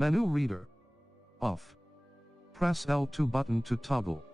Menu reader. Off. Press L2 button to toggle.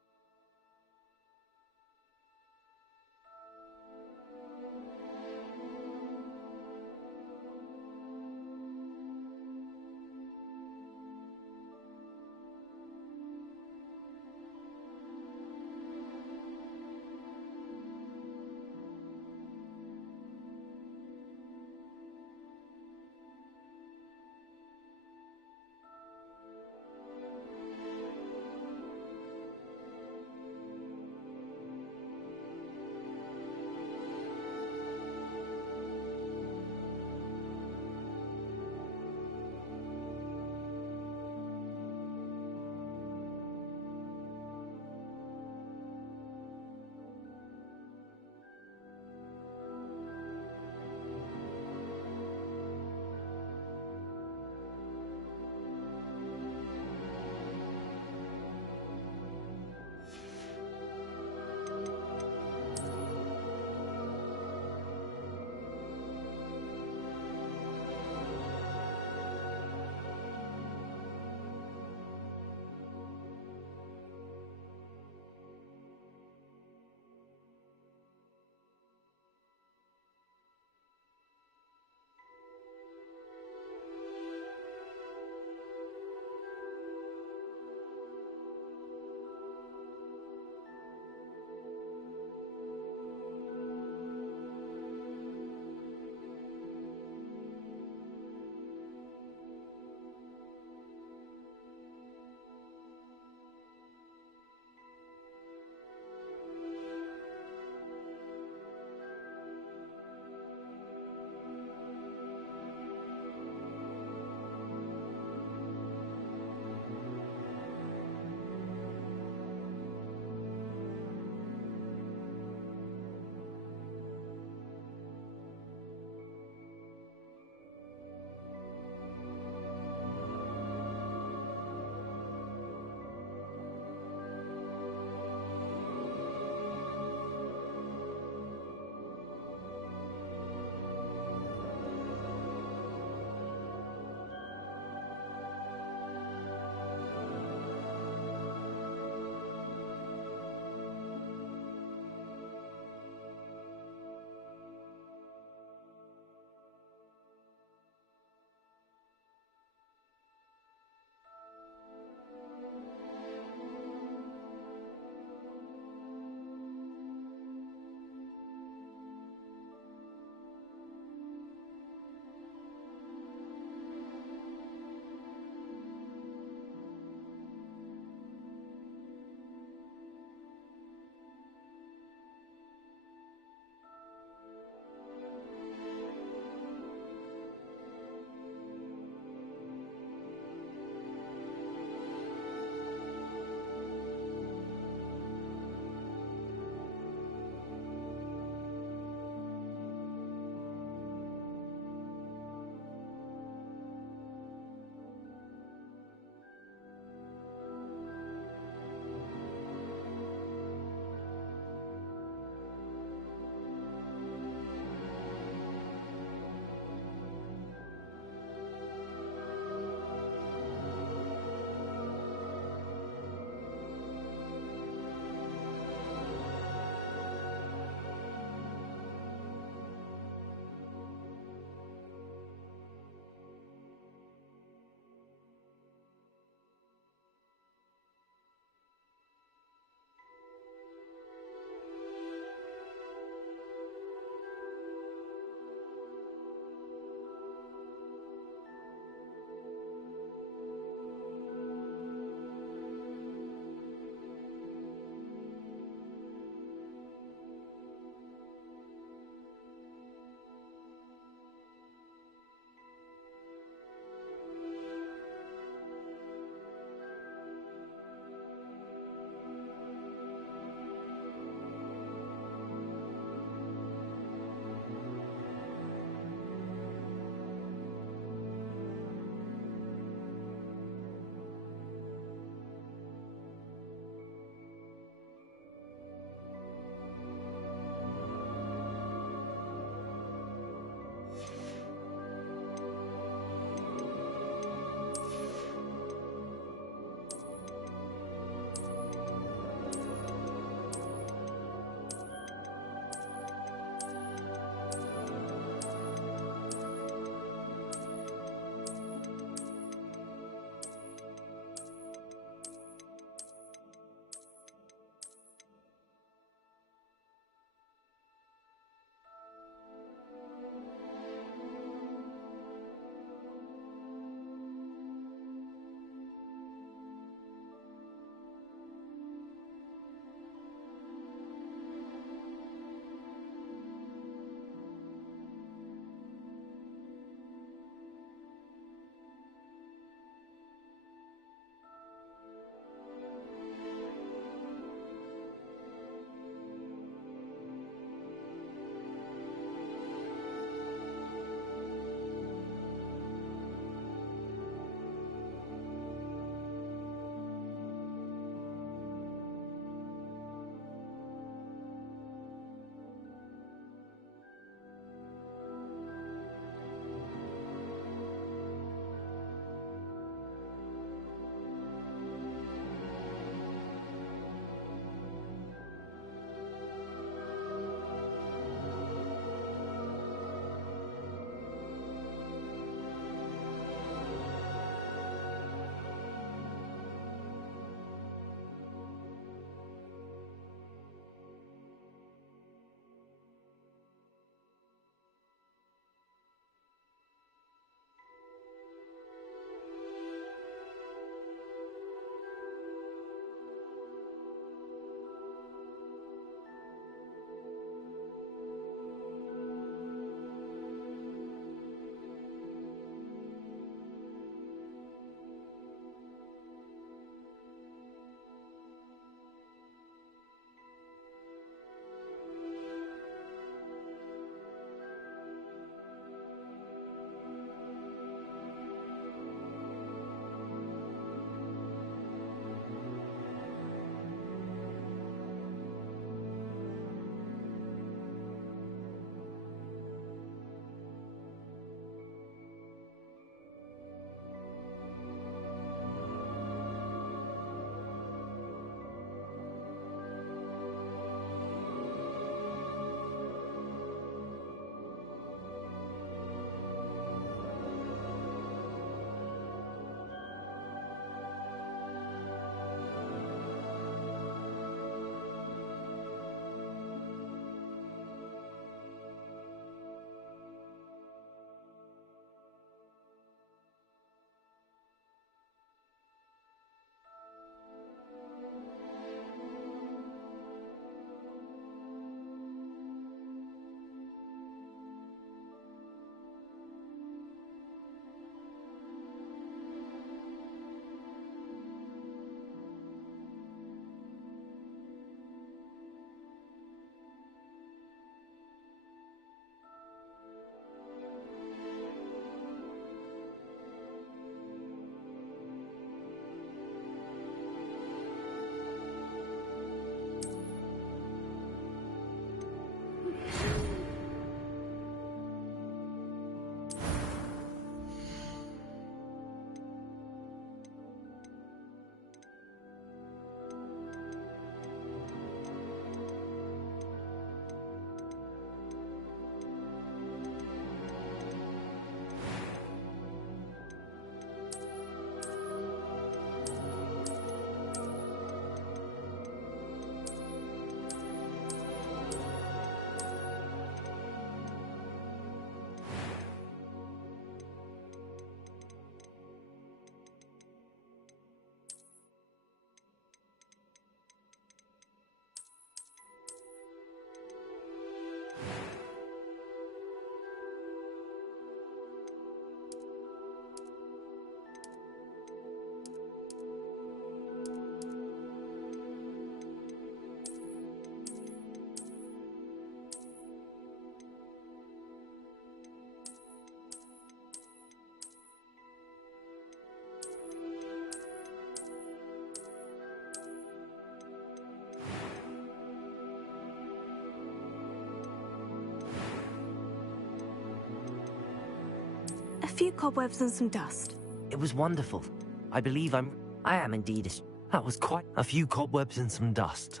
few cobwebs and some dust. It was wonderful. I believe I am indeed That was quite a few cobwebs and some dust.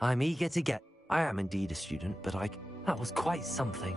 I'm eager to get... I am indeed a student, but that was quite something.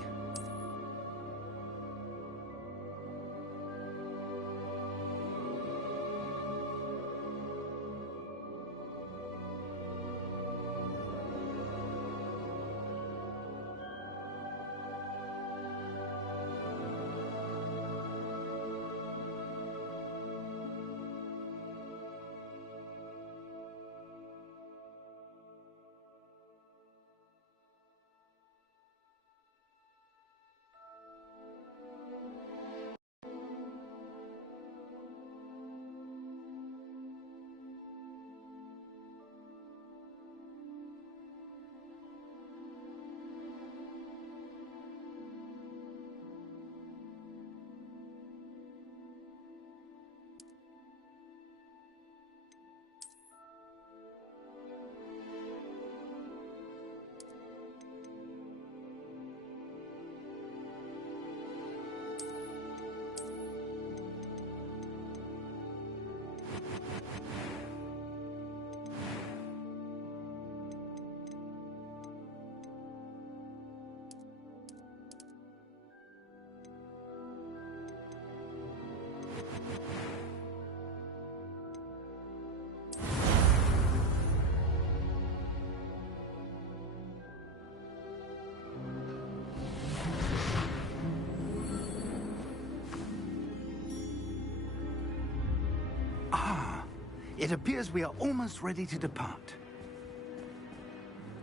It appears we are almost ready to depart.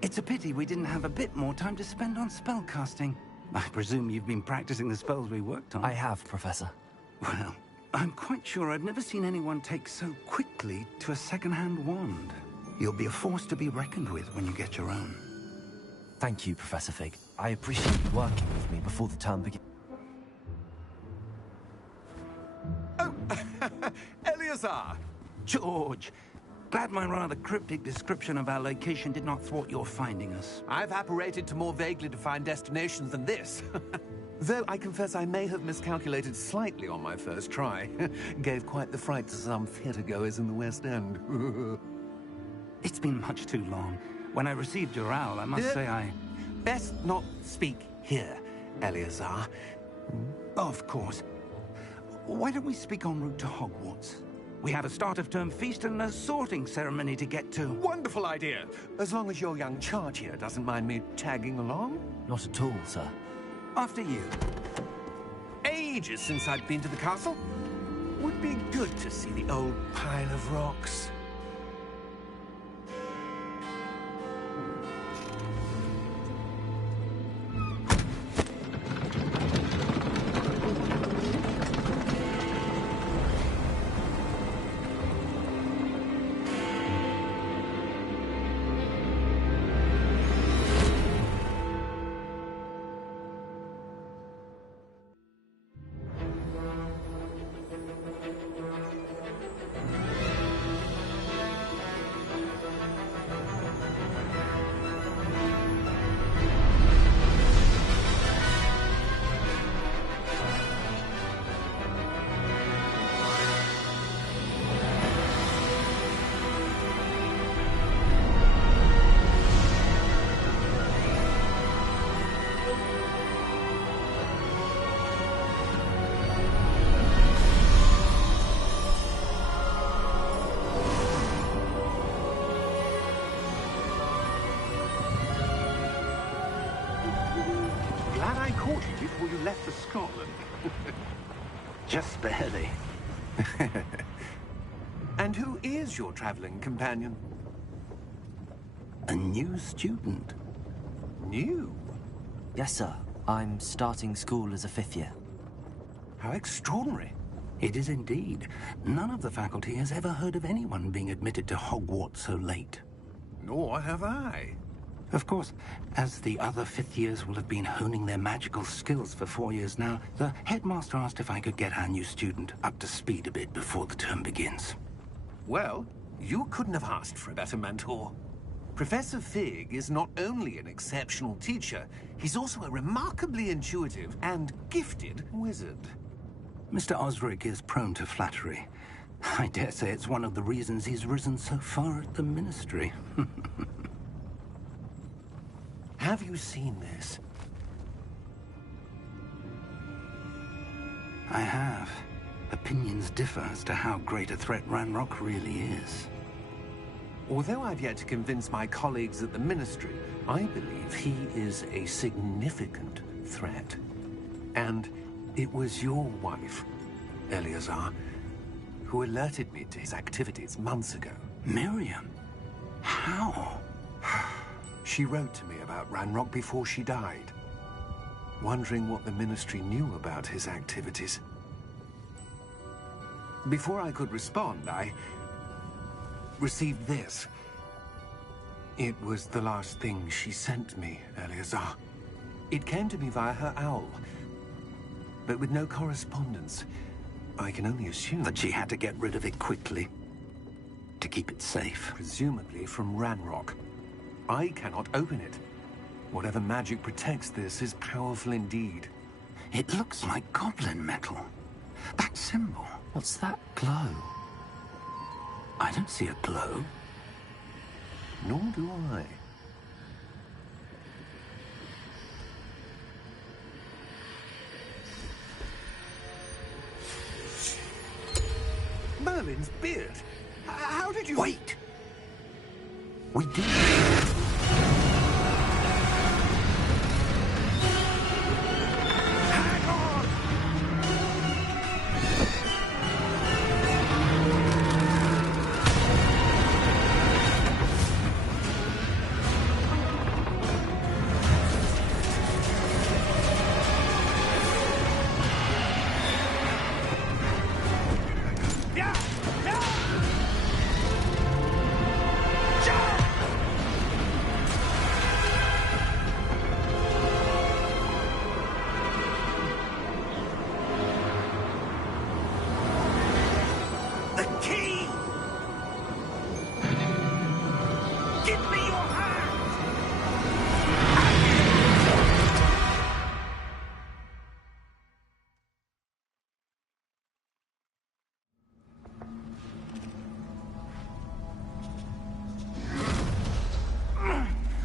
It's a pity we didn't have a bit more time to spend on spellcasting. I presume you've been practicing the spells we worked on. I have, Professor. Well, I'm quite sure I've never seen anyone take so quickly to a second-hand wand. You'll be a force to be reckoned with when you get your own. Thank you, Professor Fig. I appreciate you working with me before the term begins. Oh, Eleazar! George, glad my rather cryptic description of our location did not thwart your finding us. I've apparated to more vaguely defined destinations than this. Though I confess I may have miscalculated slightly on my first try. Gave quite the fright to some theatre-goers in the West End. It's been much too long. When I received your owl, I must say I... Best not speak here, Eleazar. Of course. Why don't we speak en route to Hogwarts? We have a start-of-term feast and a sorting ceremony to get to. Wonderful idea! As long as your young charge here doesn't mind me tagging along. Not at all, sir. After you. Ages since I've been to the castle. Would be good to see the old pile of rocks. Before you left for Scotland. Just barely. And who is your traveling companion? A new student. New? Yes, sir. I'm starting school as a 5th year. How extraordinary. It is indeed. None of the faculty has ever heard of anyone being admitted to Hogwarts so late. Nor have I. Of course, as the other 5th years will have been honing their magical skills for 4 years now, the headmaster asked if I could get our new student up to speed a bit before the term begins. Well, you couldn't have asked for a better mentor. Professor Fig is not only an exceptional teacher, he's also a remarkably intuitive and gifted wizard. Mr. Osric is prone to flattery. I dare say it's one of the reasons he's risen so far at the Ministry. Have you seen this? I have. Opinions differ as to how great a threat Ranrock really is. Although I've yet to convince my colleagues at the Ministry, I believe he is a significant threat. And it was your wife, Eleazar, who alerted me to his activities months ago. Miriam? How? She wrote to me about Ranrock before she died, wondering what the Ministry knew about his activities. Before I could respond, I received this. It was the last thing she sent me, Eleazar. It came to me via her owl, but with no correspondence. I can only assume That she had to get rid of it quickly, to keep it safe. presumably from Ranrock. I cannot open it. Whatever magic protects this is powerful indeed. It looks like goblin metal. That symbol. What's that glow? I don't see a glow. Nor do I. Merlin's beard. How did you... Wait! We did. Hang on! Yeah! Yeah! Jump! The key! Give me your hand!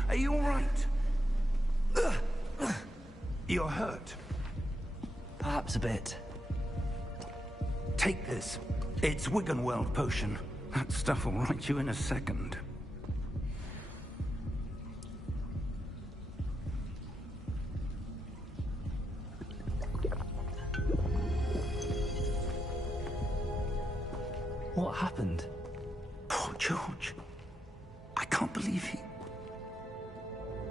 Are you all right? You're hurt. Perhaps a bit. Take this. It's Wiggenweld potion. That stuff will right you in a second. What happened? Poor George. I can't believe he...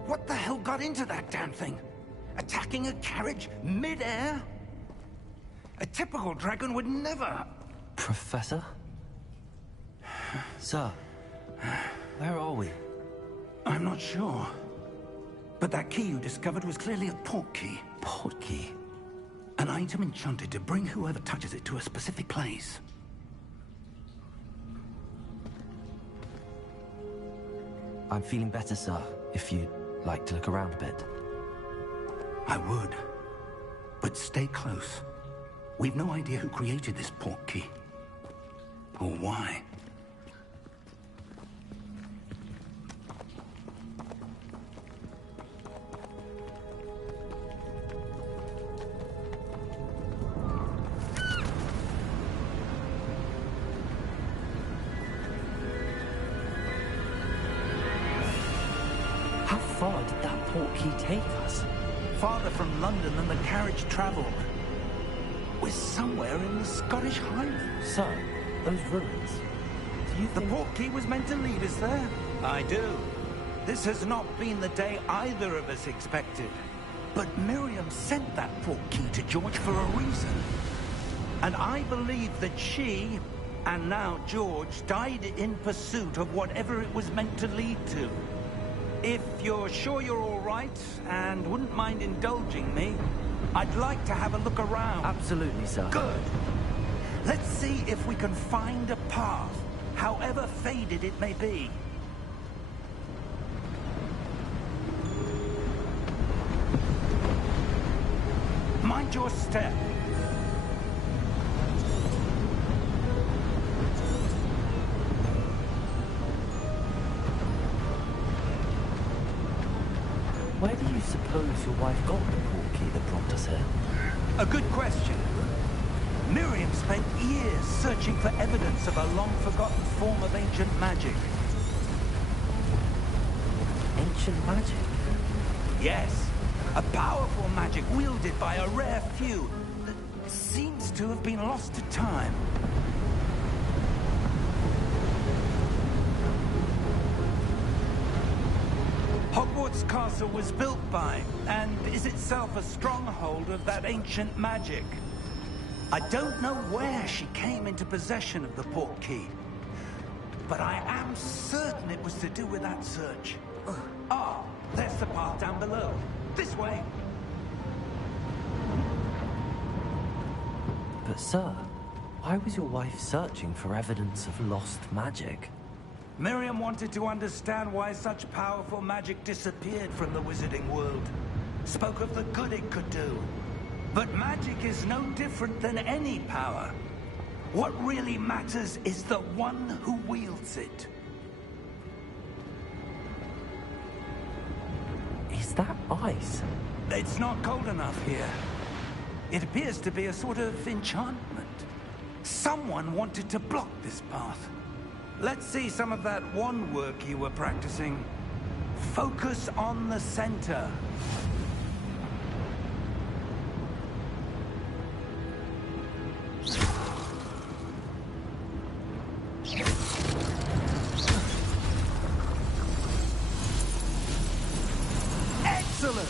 What the hell got into that damn thing? Attacking a carriage mid-air? A typical dragon would never... Professor? Sir, where are we? I'm not sure. But that key you discovered was clearly a portkey. Portkey? An item enchanted to bring whoever touches it to a specific place. I'm feeling better, sir, if you'd like to look around a bit. I would. But stay close. We've no idea who created this portkey. Or why. How far did that portkey take us? Farther from London than the carriage traveled. We're somewhere in the Scottish Highlands. Sir, those ruins. Do you The think... portkey was meant to lead us there? I do. This has not been the day either of us expected. But Miriam sent that portkey to George for a reason. And I believe that she, and now George, died in pursuit of whatever it was meant to lead to. If you're sure you're all right, and wouldn't mind indulging me, I'd like to have a look around. Absolutely, sir. Good. Let's see if we can find a path, however faded it may be. Mind your step. Where do you suppose your wife got the portkey that brought us here? A good question. Miriam spent years searching for evidence of a long-forgotten form of ancient magic. Ancient magic? Yes, a powerful magic wielded by a rare few that seems to have been lost to time. Hogwarts Castle was built by, and is itself a stronghold of that ancient magic. I don't know where she came into possession of the portkey, but I am certain it was to do with that search. Ah, there's the path down below. This way. But sir, why was your wife searching for evidence of lost magic? Miriam wanted to understand why such powerful magic disappeared from the wizarding world. Spoke of the good it could do. But magic is no different than any power. What really matters is the one who wields it. Is that ice? It's not cold enough here. It appears to be a sort of enchantment. Someone wanted to block this path. Let's see some of that wand work you were practicing. Focus on the center. Excellent!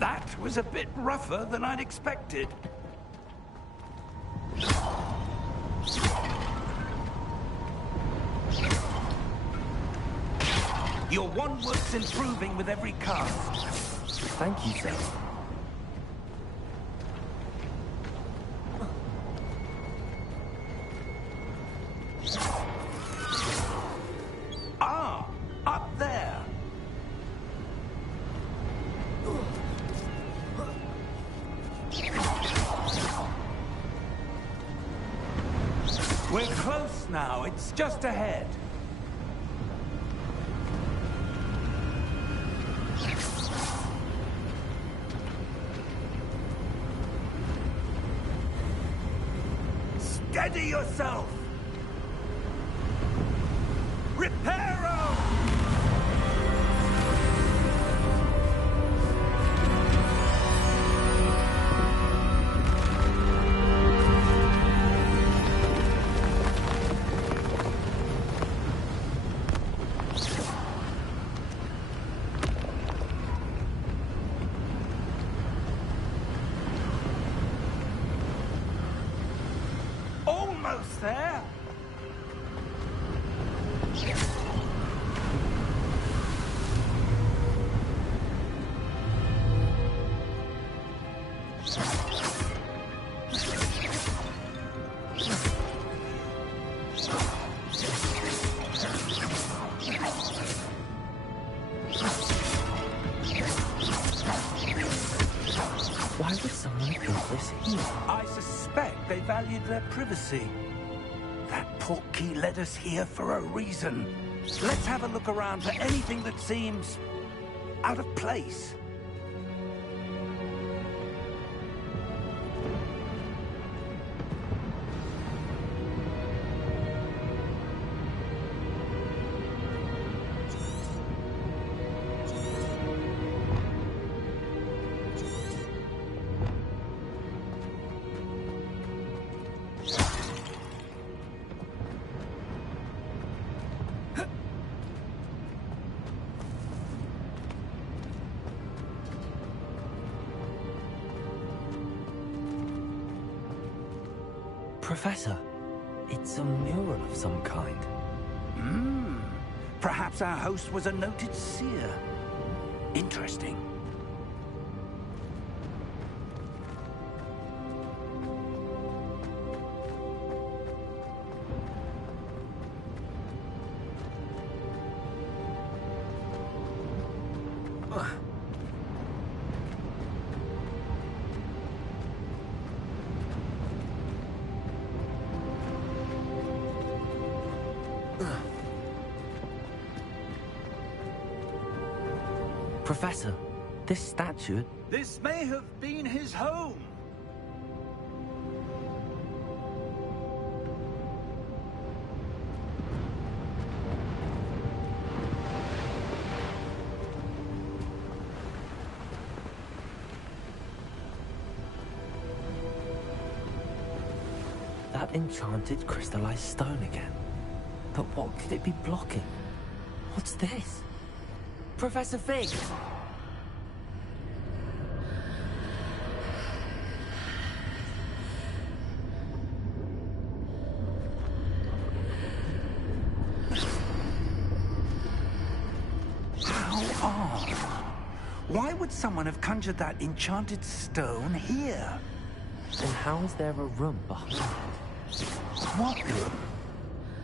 That was a bit rougher than I'd expected. Your wand work's improving with every cast. Thank you, sir. Ah, up there. We're close now. It's just ahead. Steady yourself! Reparo! Almost there! Why would someone build this here? I suspect they valued their privacy. That portkey led us here for a reason. Let's have a look around for anything that seems out of place. Professor, it's a mural of some kind. Perhaps our host was a noted seer. Interesting. Professor, this statue... This may have been his home. That enchanted crystallized stone again. But what could it be blocking? What's this? Professor Fig! How odd. Why would someone have conjured that enchanted stone here? And how is there a room behind it? What room?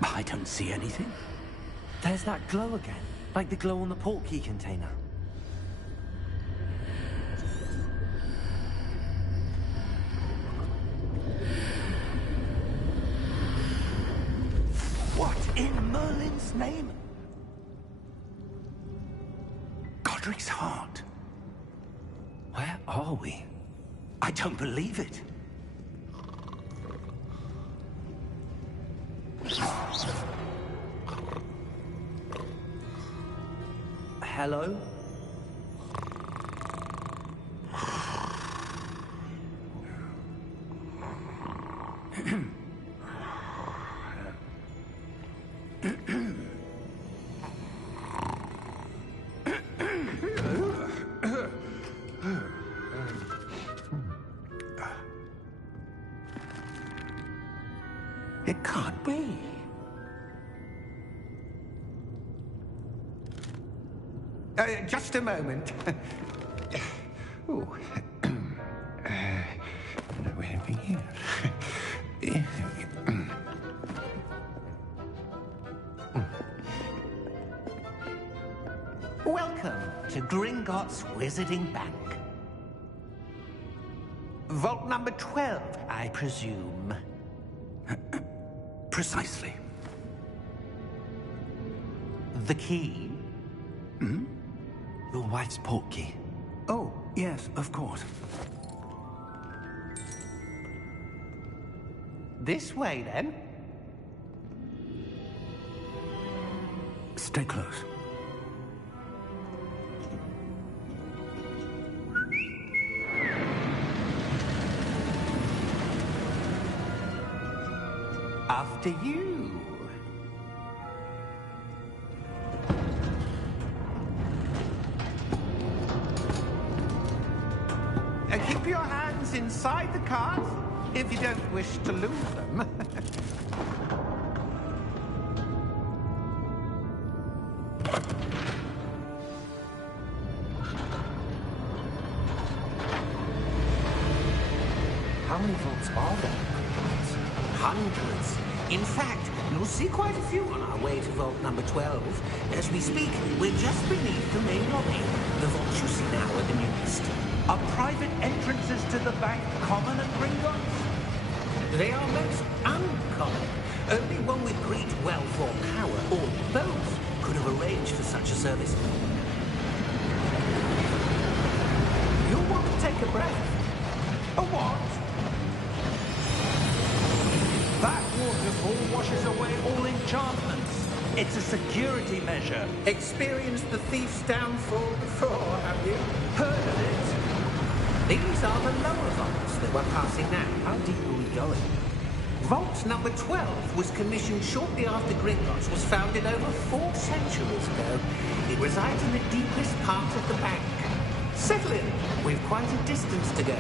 I don't see anything. There's that glow again, like the glow on the portkey container. What in Merlin's name? Godric's heart. Where are we? I don't believe it. Hello? It can't be. Just a moment. Oh. Wait a minute here. Welcome to Gringotts Wizarding Bank. Vault number 12, I presume. Precisely. The key? Hmm? Your wife's portkey. Oh, yes, of course. This way, then. Stay close. After you. Keep your hands inside the cart if you don't wish to lose them. How many vaults are there? Hundreds. In fact, you'll see quite a few on our way to vault number 12. As we speak, we're just beneath the main lobby. The vaults you see now are the newest. Are private entrances to the bank common at Gringotts? They are most uncommon. Only one with great wealth or power, or both, could have arranged for such a service. You'll want to take a breath. A what? That waterfall washes away all enchantments. It's a security measure. Experienced the thief's downfall before, have you? Heard of it? These are the lower vaults that we're passing now. How deep are we going? Vault number 12 was commissioned shortly after Gringotts was founded over 4 centuries ago. It resides in the deepest part of the bank. Settle in. We've quite a distance to go.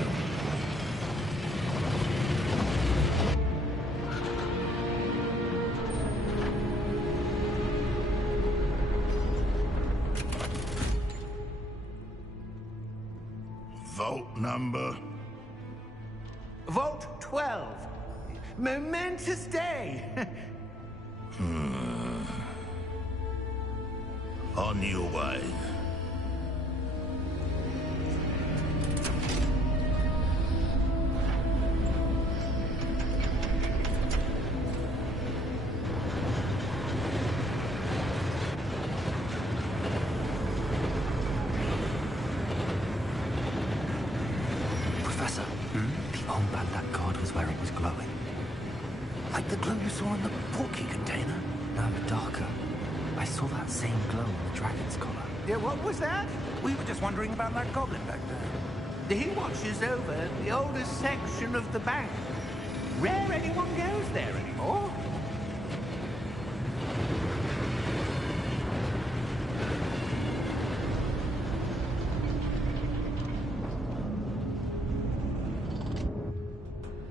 Vault number? Vault 12. Momentous day. On your way. armband that guard was wearing was glowing. Like the glow you saw in the portkey container? No, darker. I saw that same glow on the dragon's collar. Yeah, what was that? We were just wondering about that goblin back there. He watches over the oldest section of the bank. Rare anyone goes there anymore.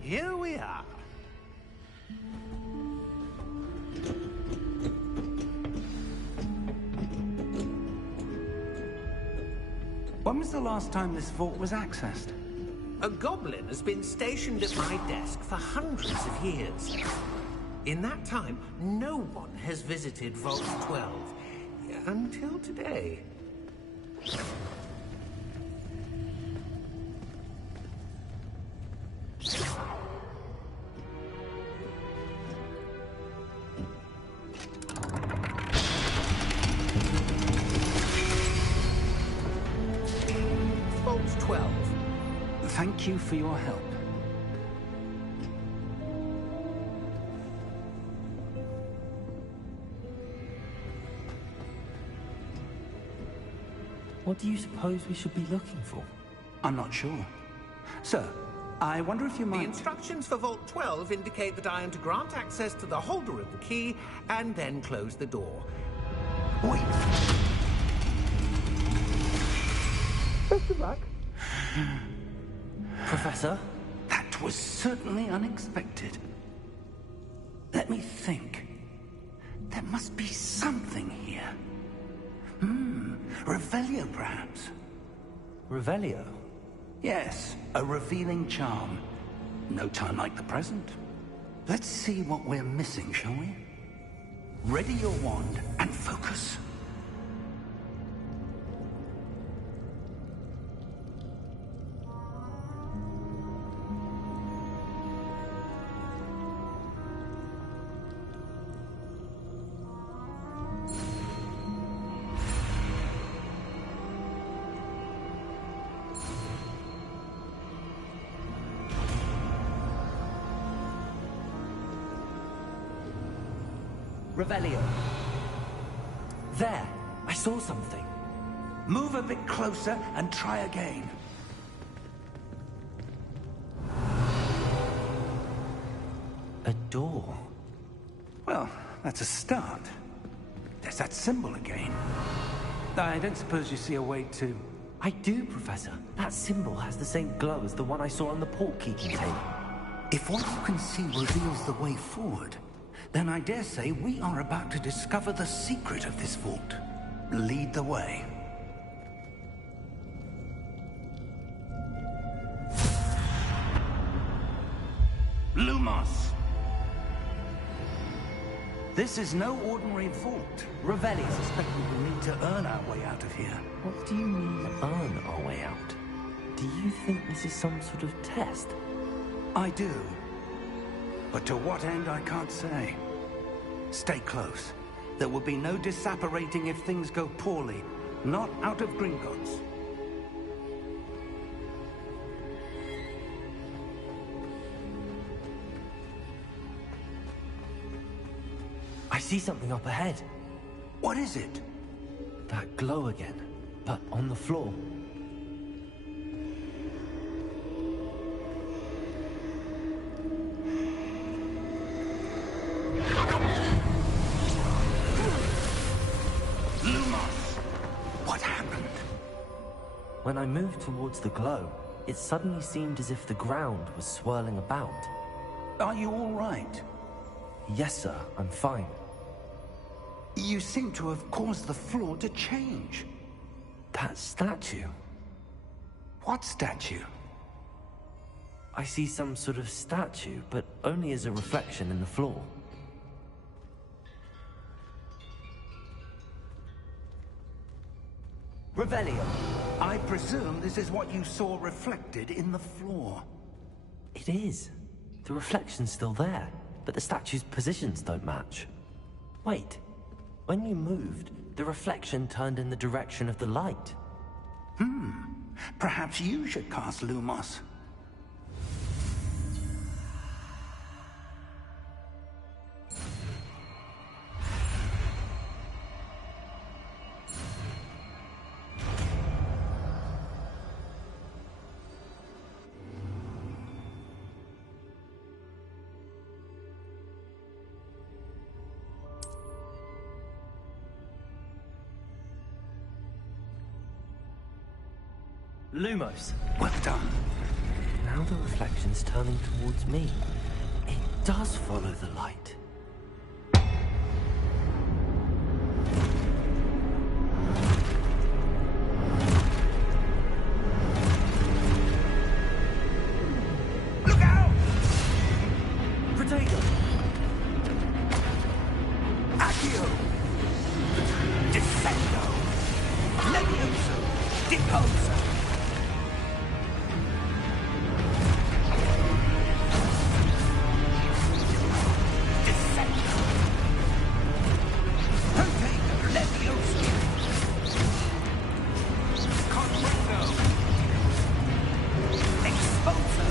Here we are. When was the last time this vault was accessed? A goblin has been stationed at my desk for hundreds of years. In that time, no one has visited Vault 12. Until today. Vault 12. Thank you for your help. What do you suppose we should be looking for? I'm not sure. Sir, I wonder if you The might... instructions for Vault 12 indicate that I am to grant access to the holder of the key and then close the door. Wait! Best of luck. Professor? That was certainly unexpected. Let me think. There must be something here. Revelio, perhaps? Revelio? Yes, a revealing charm. No time like the present. Let's see what we're missing, shall we? Ready your wand and focus. Revelio. There! I saw something. Move a bit closer and try again. A door. Well, that's a start. There's that symbol again. I don't suppose you see a way to... I do, Professor. That symbol has the same glow as the one I saw on the portkey container. If what you can see reveals the way forward, then I dare say we are about to discover the secret of this vault. Lead the way. Lumos! This is no ordinary vault. Revelio. I suspect we will need to earn our way out of here. What do you mean, earn our way out? Do you think this is some sort of test? I do. But to what end, I can't say. Stay close. There will be no disapparating if things go poorly. Not out of Gringotts. I see something up ahead. What is it? That glow again, but on the floor. What happened? When I moved towards the glow, it suddenly seemed as if the ground was swirling about. Are you all right? Yes, sir, I'm fine. You seem to have caused the floor to change. That statue. What statue? I see some sort of statue, but only as a reflection in the floor. Revelio. I presume this is what you saw reflected in the floor. It is. The reflection's still there, but the statue's positions don't match. Wait. When you moved, the reflection turned in the direction of the light. Perhaps you should cast Lumos. Lumos. Well done. Now the reflection's turning towards me. It does follow the light. Look out! Protego! Accio! Descendo! Levioso! Deposo! Descendo! Protego! Levioso! Confringo! Exposo!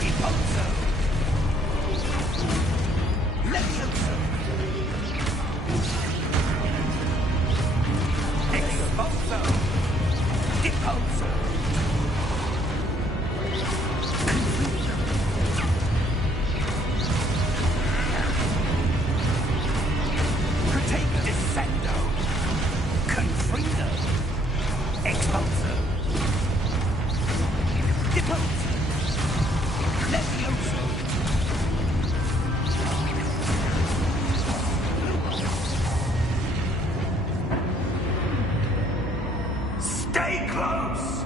Deposo! Levioso! Exposo! Deposo! Protego! Descendo! Confrido! Exposo! Deposo! Levioso! Stay close!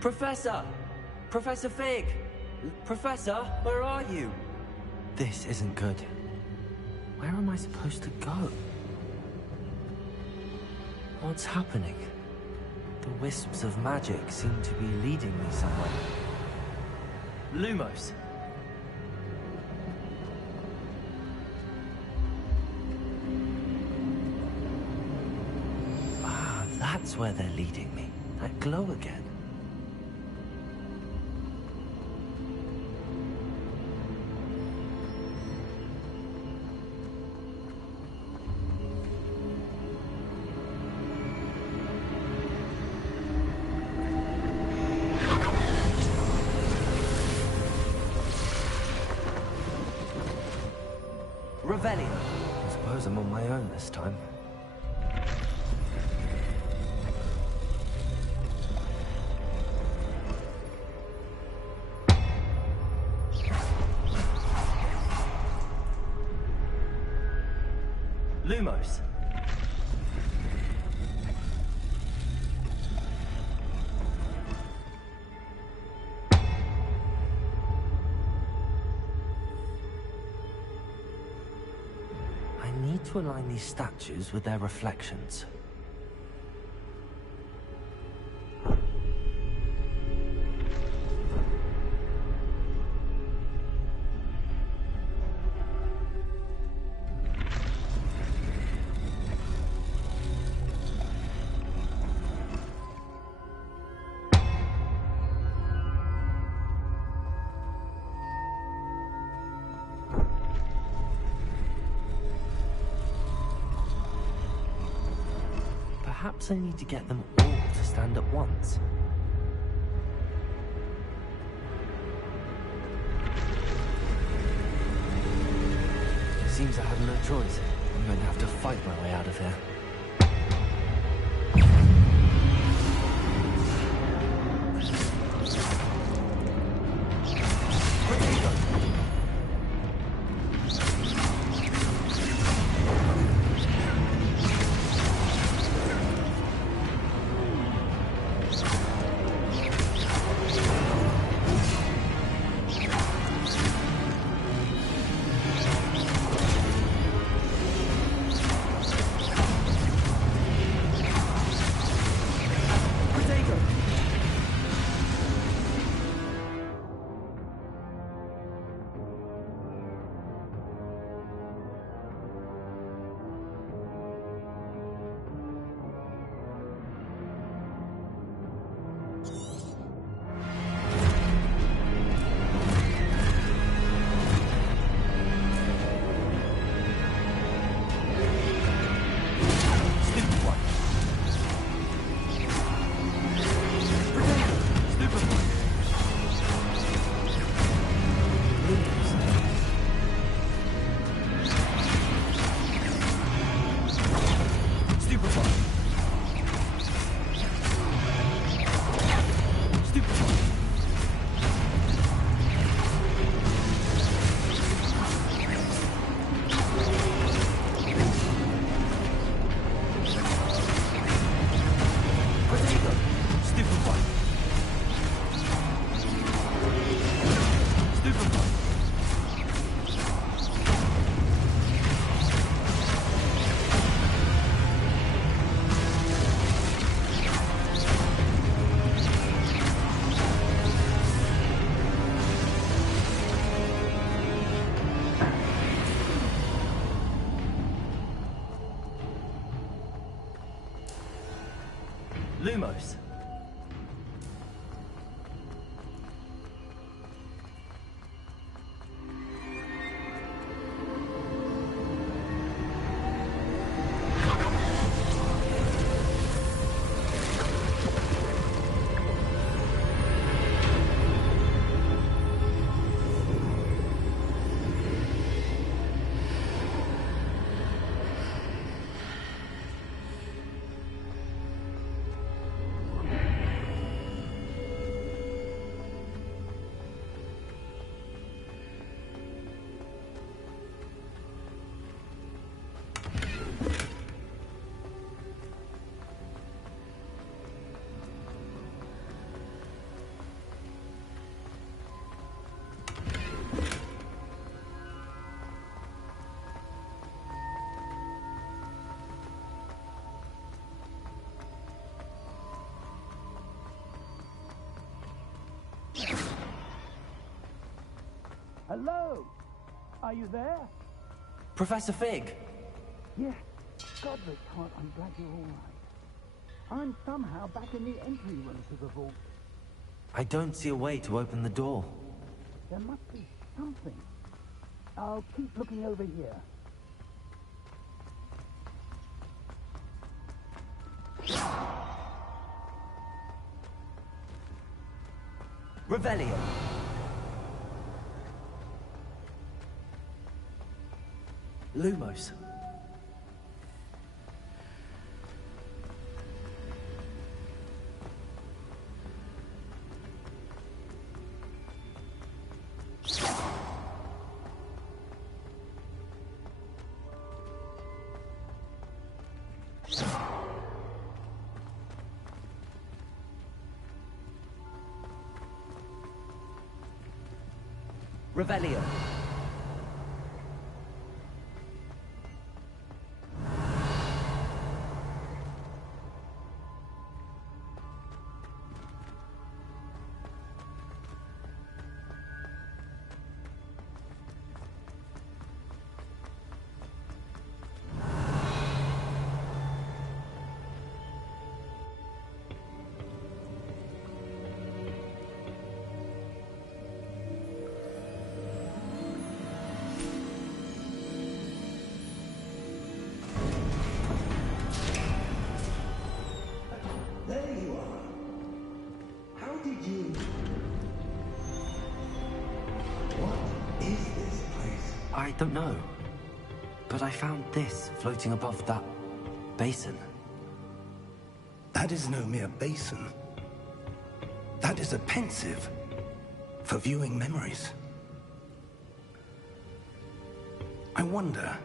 Professor! Professor Fig! Professor, where are you? This isn't good. Where am I supposed to go? What's happening? The wisps of magic seem to be leading me somewhere. Lumos. Ah, that's where they're leading me. That glow again. Revelio. I suppose I'm on my own this time. Lumos. I need to align these statues with their reflections. Perhaps I need to get them all to stand at once. Seems I have no choice. I'm going to have to fight my way out of here. Lumos. Hello? Are you there? Professor Fig! Yes. Godric, I'm glad you're all right. I'm somehow back in the entry room to the vault. I don't see a way to open the door. There must be something. I'll keep looking over here. Revelio! Lumos. Revelio. I don't know. But I found this floating above that basin. That is no mere basin. That is a pensive for viewing memories. I wonder...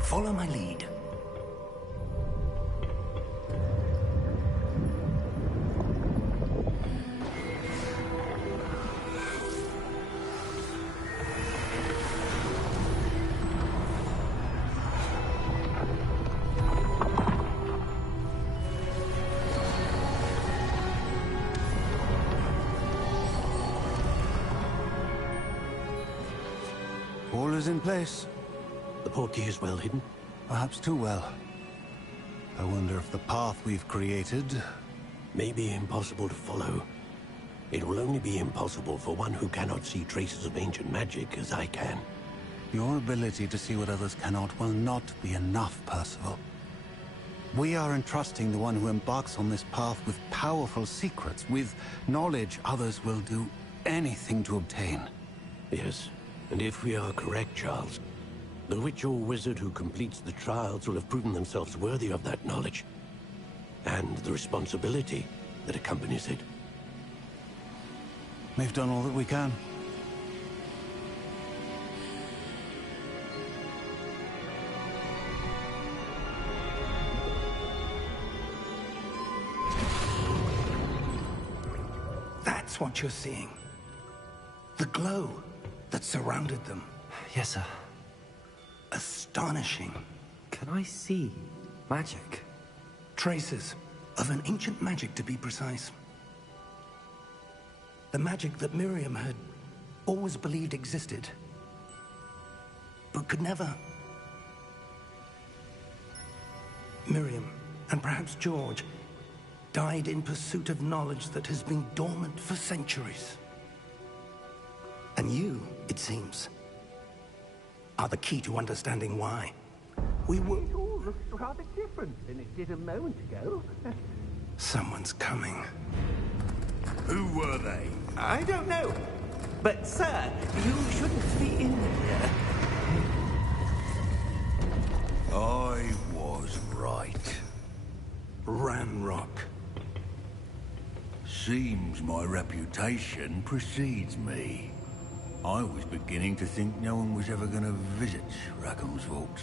Follow my lead. All is in place. The portkey is well hidden. Perhaps too well. I wonder if the path we've created... May be impossible to follow. It will only be impossible for one who cannot see traces of ancient magic as I can. Your ability to see what others cannot will not be enough, Percival. We are entrusting the one who embarks on this path with powerful secrets, with knowledge others will do anything to obtain. Yes, and if we are correct, Charles, the witch or wizard who completes the trials will have proven themselves worthy of that knowledge, and the responsibility that accompanies it. We've done all that we can. That's what you're seeing. The glow that surrounded them. Yes, sir. Astonishing. Can I see magic? Traces of an ancient magic, to be precise. The magic that Miriam had always believed existed, but could never. Miriam, and perhaps George, died in pursuit of knowledge that has been dormant for centuries. And you, it seems, are the key to understanding why. We were... It all looks rather different than it did a moment ago. Someone's coming. Who were they? I don't know. But, sir, you shouldn't be in here. I was right. Ranrock. Seems my reputation precedes me. I was beginning to think no one was ever going to visit Rackham's vault.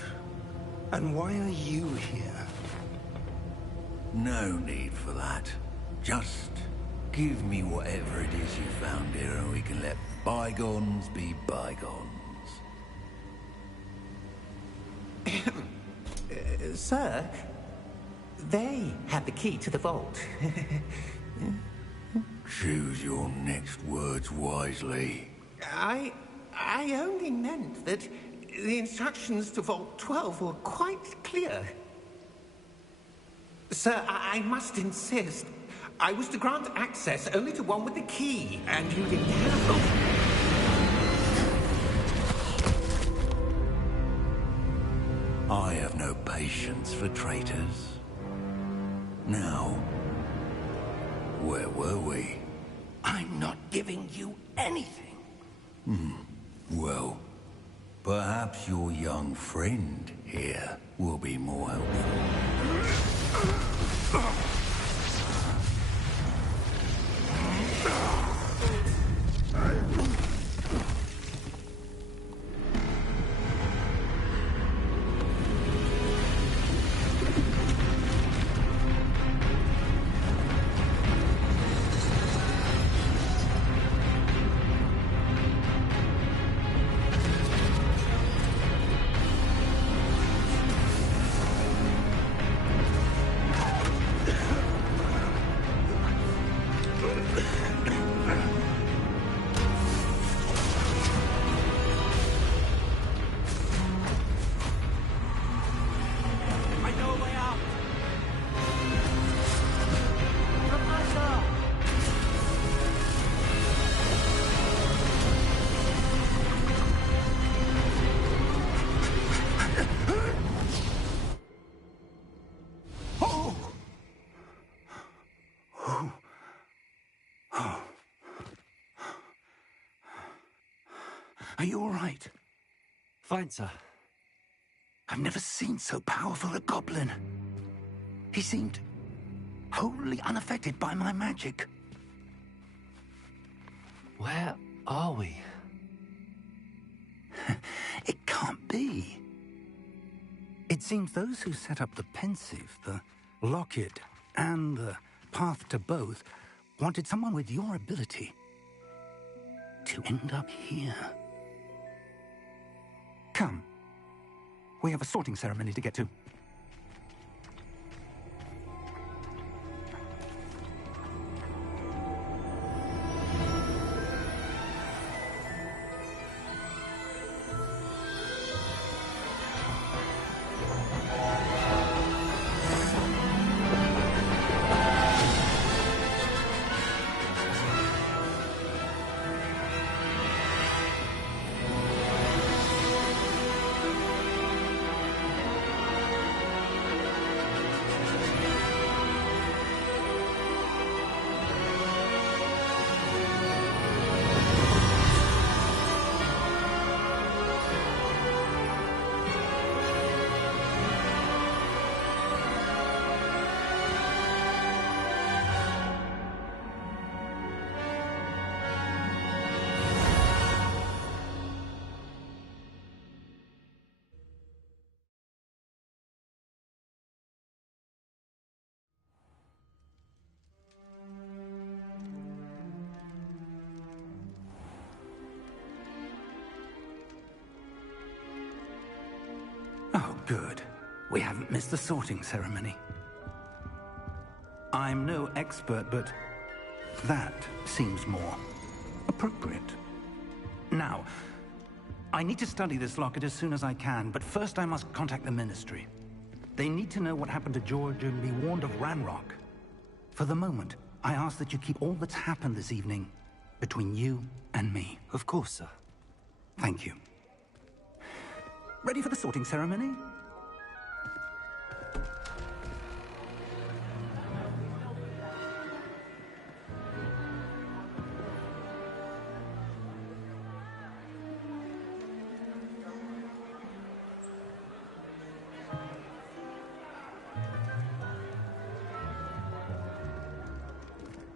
And why are you here? No need for that. Just give me whatever it is you found here and we can let bygones be bygones. Sir, they had the key to the vault. Choose your next words wisely. I only meant that the instructions to Vault 12 were quite clear. Sir, I must insist. I was to grant access only to one with the key, and you didn't have it. I have no patience for traitors. Now, where were we? I'm not giving you anything. Well, perhaps your young friend here will be more helpful. Are you all right? Fine, sir. I've never seen so powerful a goblin. He seemed wholly unaffected by my magic. Where are we? It can't be. It seems those who set up the Pensive, the Locket, and the Path to Both wanted someone with your ability to end up here. Come. We have a sorting ceremony to get to. Oh, good. We haven't missed the sorting ceremony. I'm no expert, but that seems more appropriate. Now, I need to study this locket as soon as I can, but first I must contact the Ministry. They need to know what happened to George and be warned of Ranrock. For the moment, I ask that you keep all that's happened this evening between you and me. Of course, sir. Thank you. Ready for the sorting ceremony?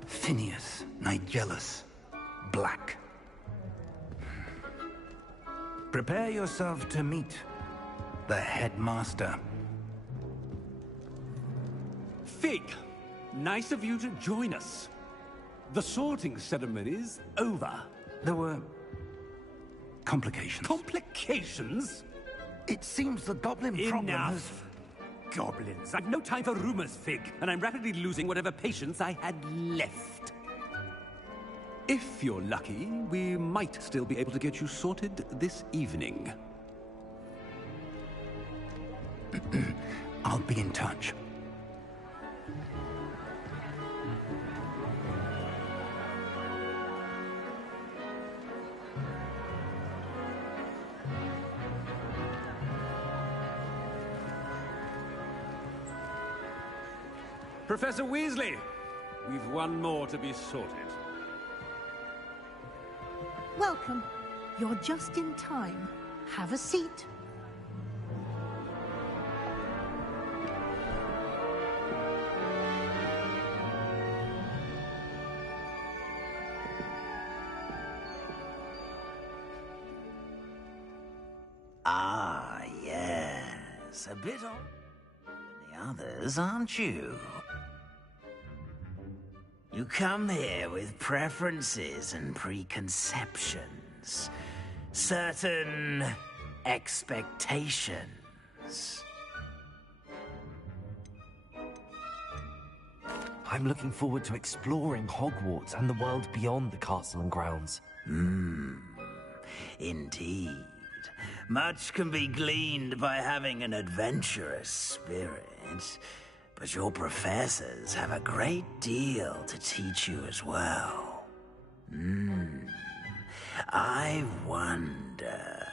Phineas, Nigellus, Black. Prepare yourself to meet the headmaster. Fig, nice of you to join us. The sorting ceremony's over. There were complications. Complications? It seems the goblin problem has... Enough! Goblins. I've no time for rumors, Fig, and I'm rapidly losing whatever patience I had left. If you're lucky, we might still be able to get you sorted this evening. I'll be in touch. Professor Weasley, we've one more to be sorted. Welcome. You're just in time. Have a seat. Ah, yes. A bit on the others, aren't you? You come here with preferences and preconceptions. Certain expectations. I'm looking forward to exploring Hogwarts and the world beyond the castle and grounds. Indeed. Much can be gleaned by having an adventurous spirit. But your professors have a great deal to teach you as well. I wonder...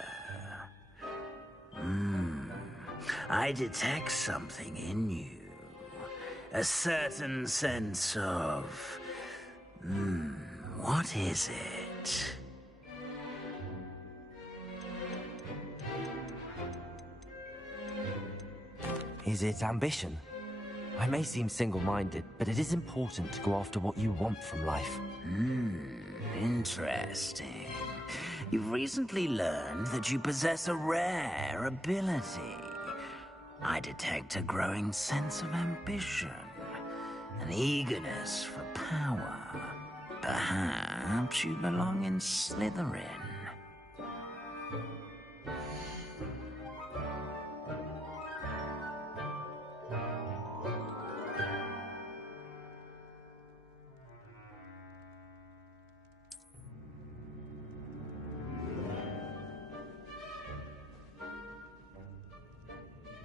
I detect something in you. A certain sense of... what is it? Is it ambition? I may seem single-minded, but it is important to go after what you want from life. Interesting. You've recently learned that you possess a rare ability. I detect a growing sense of ambition, an eagerness for power. Perhaps you belong in Slytherin.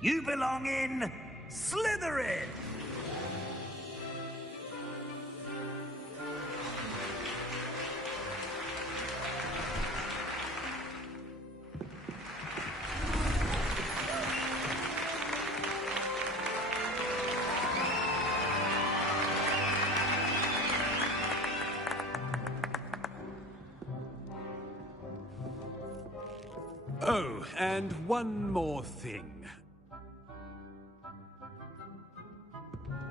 You belong in Slytherin! Oh, and one more thing.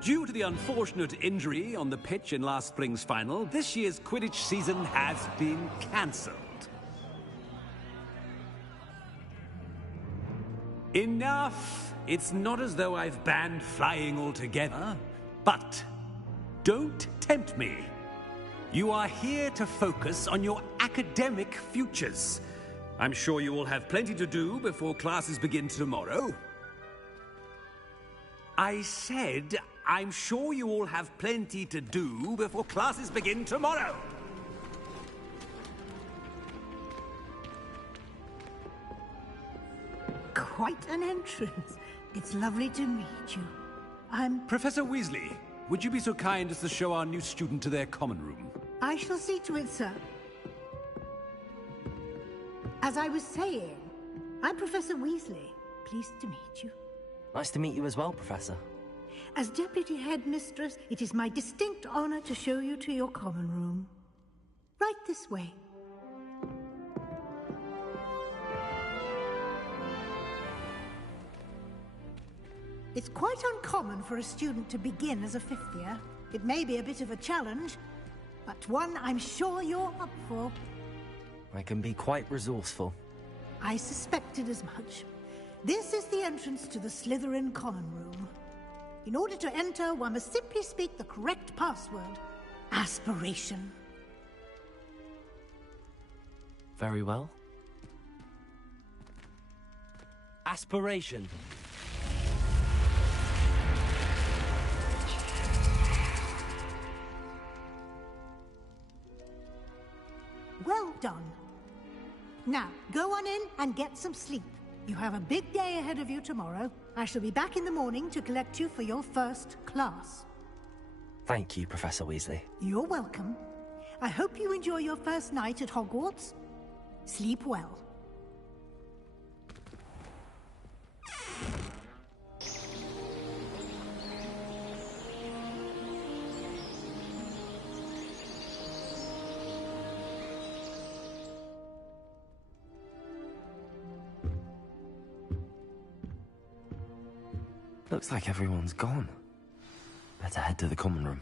Due to the unfortunate injury on the pitch in last spring's final, this year's Quidditch season has been cancelled. Enough! It's not as though I've banned flying altogether, but don't tempt me. You are here to focus on your academic futures. I'm sure you all have plenty to do before classes begin tomorrow. I said, I'm sure you all have plenty to do before classes begin tomorrow. Quite an entrance. It's lovely to meet you. Professor Weasley, would you be so kind as to show our new student to their common room? I shall see to it, sir. As I was saying, I'm Professor Weasley. Pleased to meet you. Nice to meet you as well, Professor. As Deputy Headmistress, it is my distinct honor to show you to your common room. Right this way. It's quite uncommon for a student to begin as a fifth year. It may be a bit of a challenge, but one I'm sure you're up for. I can be quite resourceful. I suspected as much. This is the entrance to the Slytherin common room. In order to enter, one must simply speak the correct password. Aspiration. Very well. Aspiration. Well done. Now, go on in and get some sleep. You have a big day ahead of you tomorrow. I shall be back in the morning to collect you for your first class. Thank you, Professor Weasley. You're welcome. I hope you enjoy your first night at Hogwarts. Sleep well. Looks like everyone's gone. Better head to the common room.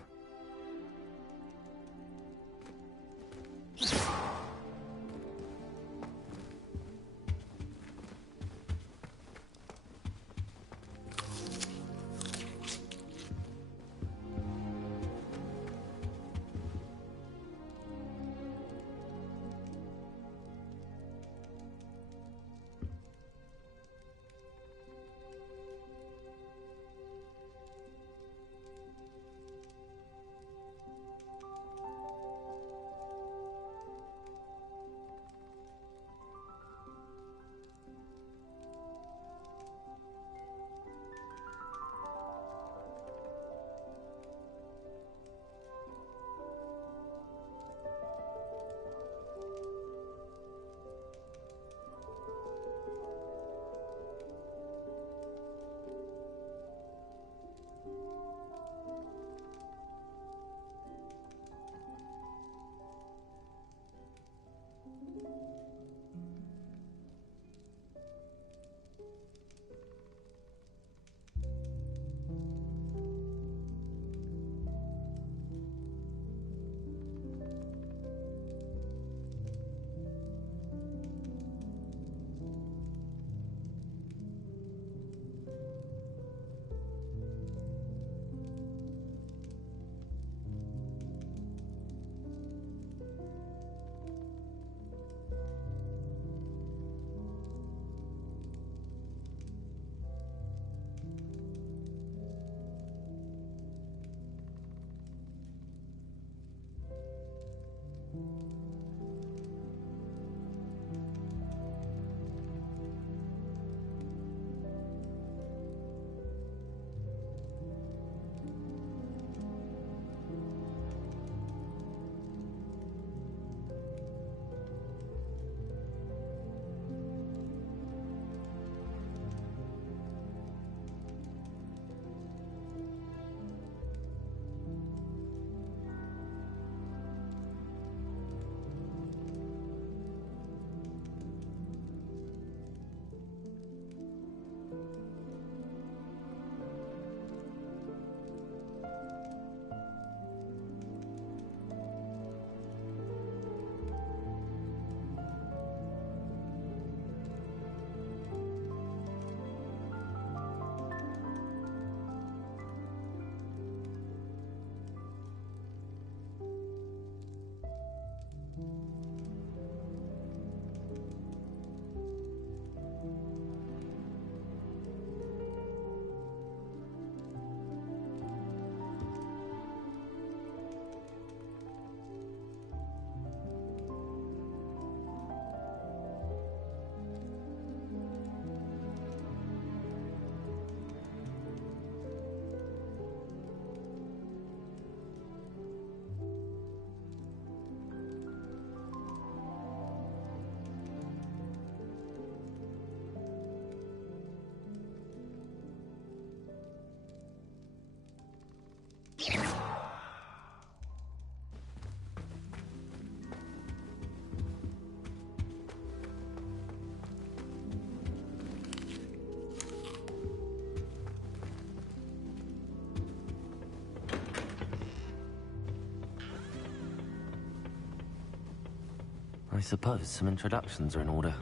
suppose some introductions are in order.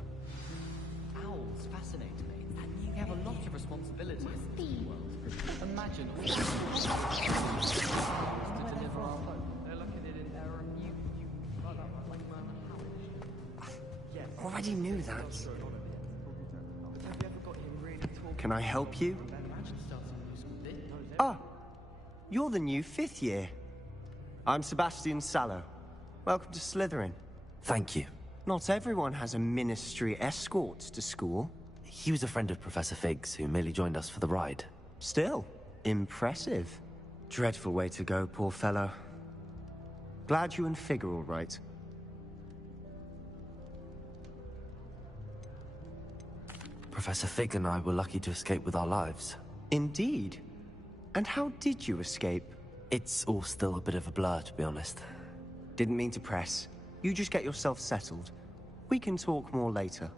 Owls fascinate me. You have a lot of responsibilities. Imagine all to deliver our hope. They're looking at an error. Already knew that. Can I help you? Ah, you're the new 5th year. I'm Sebastian Sallow. Welcome to Slytherin. Thank you. Not everyone has a ministry escort to school. He was a friend of Professor Fig's who merely joined us for the ride. Still, impressive. Dreadful way to go, poor fellow. Glad you and Fig are all right. Professor Fig and I were lucky to escape with our lives. Indeed. And how did you escape? It's all still a bit of a blur, to be honest. Didn't mean to press. You just get yourself settled. We can talk more later.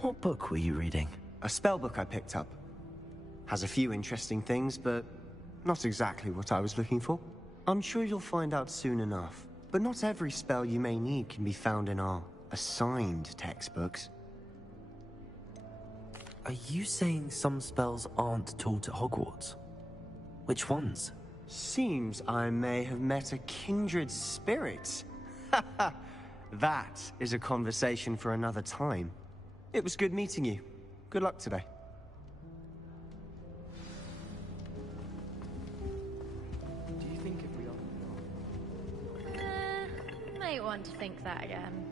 What book were you reading? A spell book I picked up. Has a few interesting things, but not exactly what I was looking for. I'm sure you'll find out soon enough. But not every spell you may need can be found in our assigned textbooks. Are you saying some spells aren't taught at Hogwarts? Which ones? Seems I may have met a kindred spirit. That is a conversation for another time. It was good meeting you. Good luck today. Do you think if we are... Might want to think that again.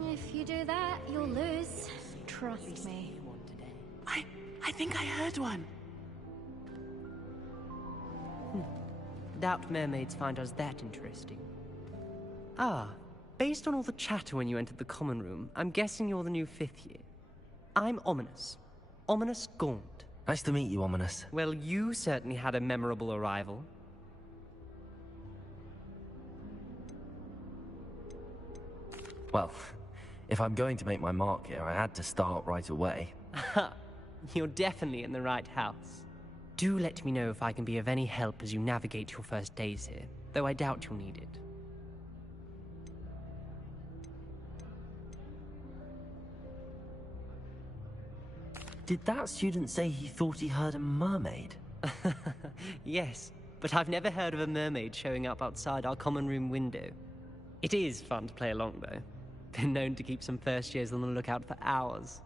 If you do that, you'll lose. Trust me. I think I heard one. Doubt mermaids find us that interesting. Ah, based on all the chatter when you entered the common room, I'm guessing you're the new 5th year. I'm Ominous. Ominous Gaunt. Nice to meet you, Ominous. Well, you certainly had a memorable arrival. Well, if I'm going to make my mark here, I had to start right away. Ha! You're definitely in the right house. Do let me know if I can be of any help as you navigate your first days here, though I doubt you'll need it. Did that student say he thought he heard a mermaid? Yes, but I've never heard of a mermaid showing up outside our common room window. It is fun to play along, though. Been known to keep some first years on the lookout for hours.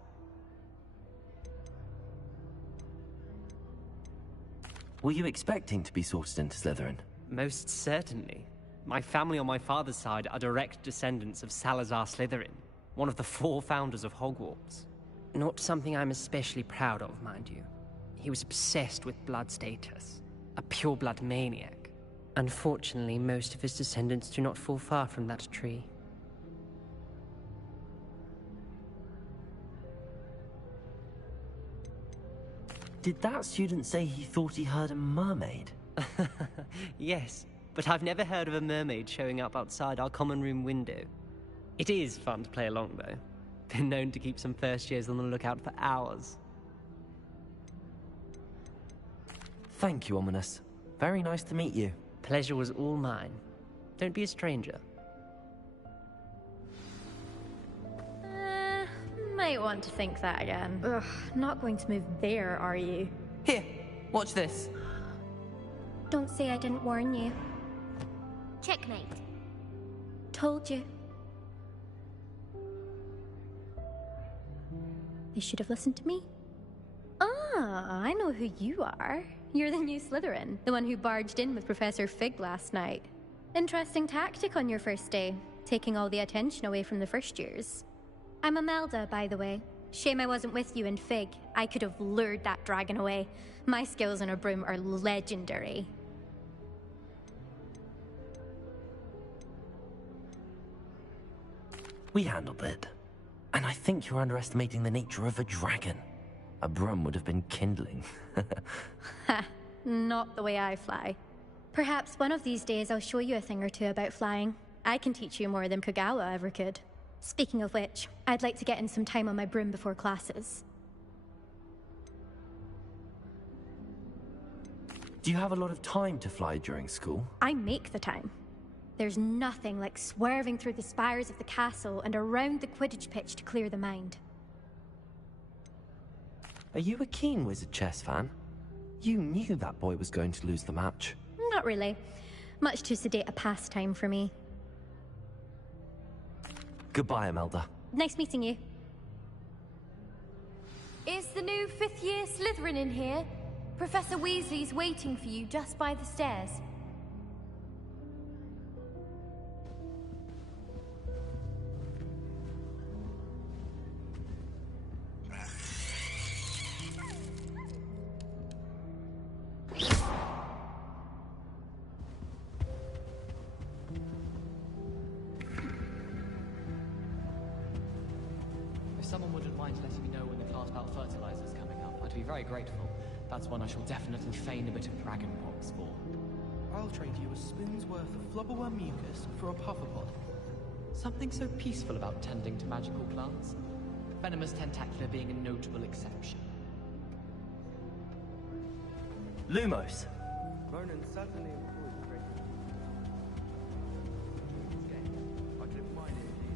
Were you expecting to be sorted into Slytherin? Most certainly. My family on my father's side are direct descendants of Salazar Slytherin, one of the 4 founders of Hogwarts. Not something I'm especially proud of, mind you. He was obsessed with blood status, a pure-blood maniac. Unfortunately, most of his descendants do not fall far from that tree. Did that student say he thought he heard a mermaid? Yes, but I've never heard of a mermaid showing up outside our common room window. It is fun to play along, though. Been known to keep some first years on the lookout for hours. Thank you, Ominous. Very nice to meet you. Pleasure was all mine. Don't be a stranger. Might want to think that again. Ugh, not going to move there, are you? Here, watch this. Don't say I didn't warn you. Checkmate. Told you. They should have listened to me. Ah, I know who you are. You're the new Slytherin, the one who barged in with Professor Fig last night. Interesting tactic on your first day, taking all the attention away from the first years. I'm Imelda, by the way. Shame I wasn't with you in Fig. I could have lured that dragon away. My skills on a broom are legendary. We handled it. And I think you're underestimating the nature of a dragon. A broom would have been kindling. Ha, not the way I fly. Perhaps one of these days I'll show you a thing or two about flying. I can teach you more than Kagawa ever could. Speaking of which, I'd like to get in some time on my broom before classes. Do you have a lot of time to fly during school? I make the time. There's nothing like swerving through the spires of the castle and around the Quidditch pitch to clear the mind. Are you a keen Wizard chess fan? You knew that boy was going to lose the match. Not really. Much too sedate a pastime for me. Goodbye, Imelda. Nice meeting you. Is the new 5th year Slytherin in here? Professor Weasley's waiting for you just by the stairs. If someone wouldn't mind letting me know when the class about fertilizer's coming up, I'd be very grateful. That's one I shall definitely feign a bit of dragonpox for. I'll trade you a spoon's worth of flubberworm mucus for a pufferpod. Something so peaceful about tending to magical plants. Venomous tentacular being a notable exception. Lumos! Ronan certainly improved greatly. I couldn't mind it if these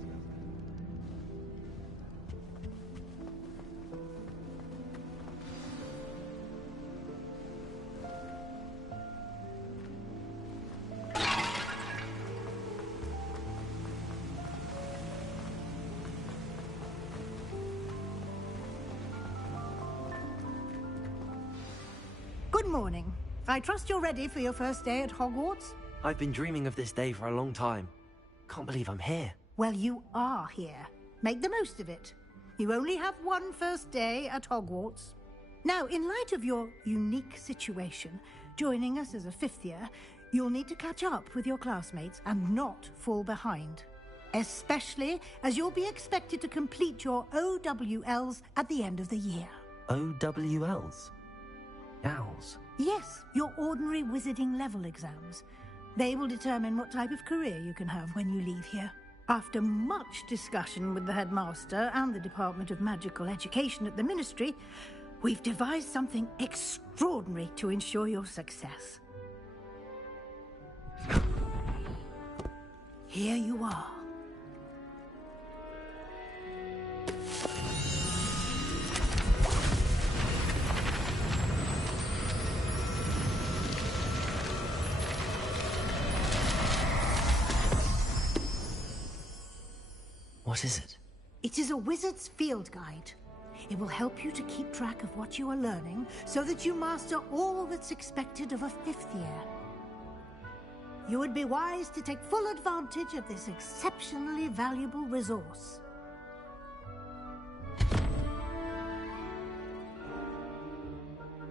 Good morning. I trust you're ready for your first day at Hogwarts? I've been dreaming of this day for a long time. Can't believe I'm here. Well, you are here. Make the most of it. You only have one first day at Hogwarts. Now, in light of your unique situation, joining us as a 5th year, you'll need to catch up with your classmates and not fall behind. Especially as you'll be expected to complete your OWLs at the end of the year. OWLs? Owls? Yes, your ordinary wizarding level exams. They will determine what type of career you can have when you leave here. After much discussion with the headmaster and the Department of Magical Education at the Ministry, we've devised something extraordinary to ensure your success. Here you are. What is it? It is a wizard's field guide. It will help you to keep track of what you are learning so that you master all that's expected of a 5th year. You would be wise to take full advantage of this exceptionally valuable resource.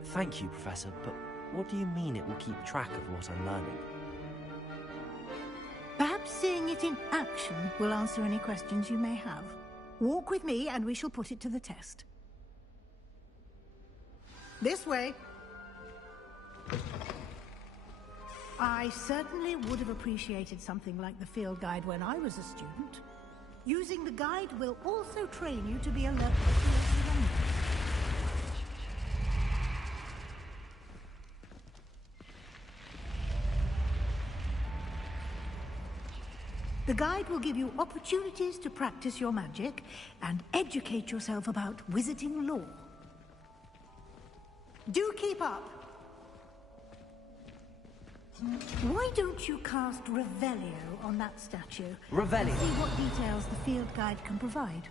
Thank you, Professor, but what do you mean it will keep track of what I'm learning? Perhaps seeing it in action will answer any questions you may have. Walk with me and we shall put it to the test. This way. I certainly would have appreciated something like the field guide when I was a student. Using the guide will also train you to be alert. The guide will give you opportunities to practice your magic and educate yourself about wizarding lore. Do keep up! Why don't you cast Revelio on that statue? Revelio? And see what details the field guide can provide.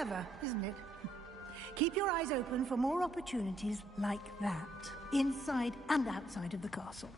Clever, isn't it? Keep your eyes open for more opportunities like that, inside and outside of the castle.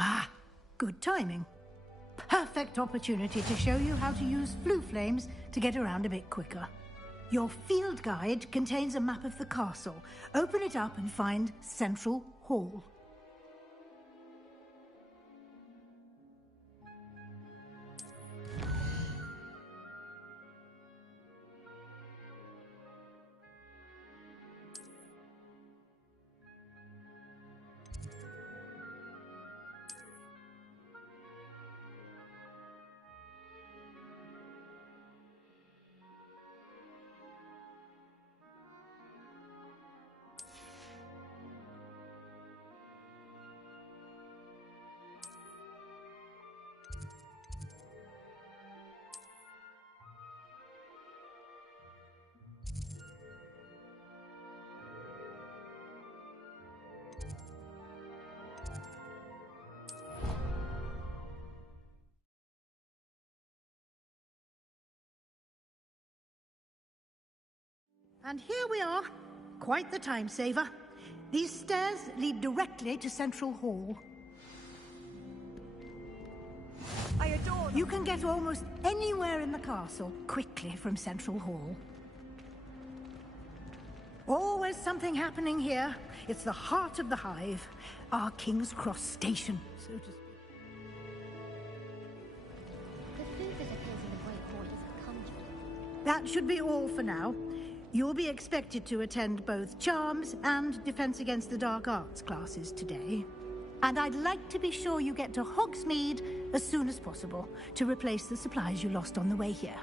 Ah, good timing. Perfect opportunity to show you how to use flue flames to get around a bit quicker. Your field guide contains a map of the castle. Open it up and find Central Hall. And here we are. Quite the time saver. These stairs lead directly to Central Hall. I adore them. You can get almost anywhere in the castle quickly from Central Hall. Always something happening here. It's the heart of the hive. Our King's Cross station, so to speak. The food that appears in the Great Hall is conjured. That should be all for now. You'll be expected to attend both Charms and Defense Against the Dark Arts classes today. And I'd like to be sure you get to Hogsmeade as soon as possible to replace the supplies you lost on the way here.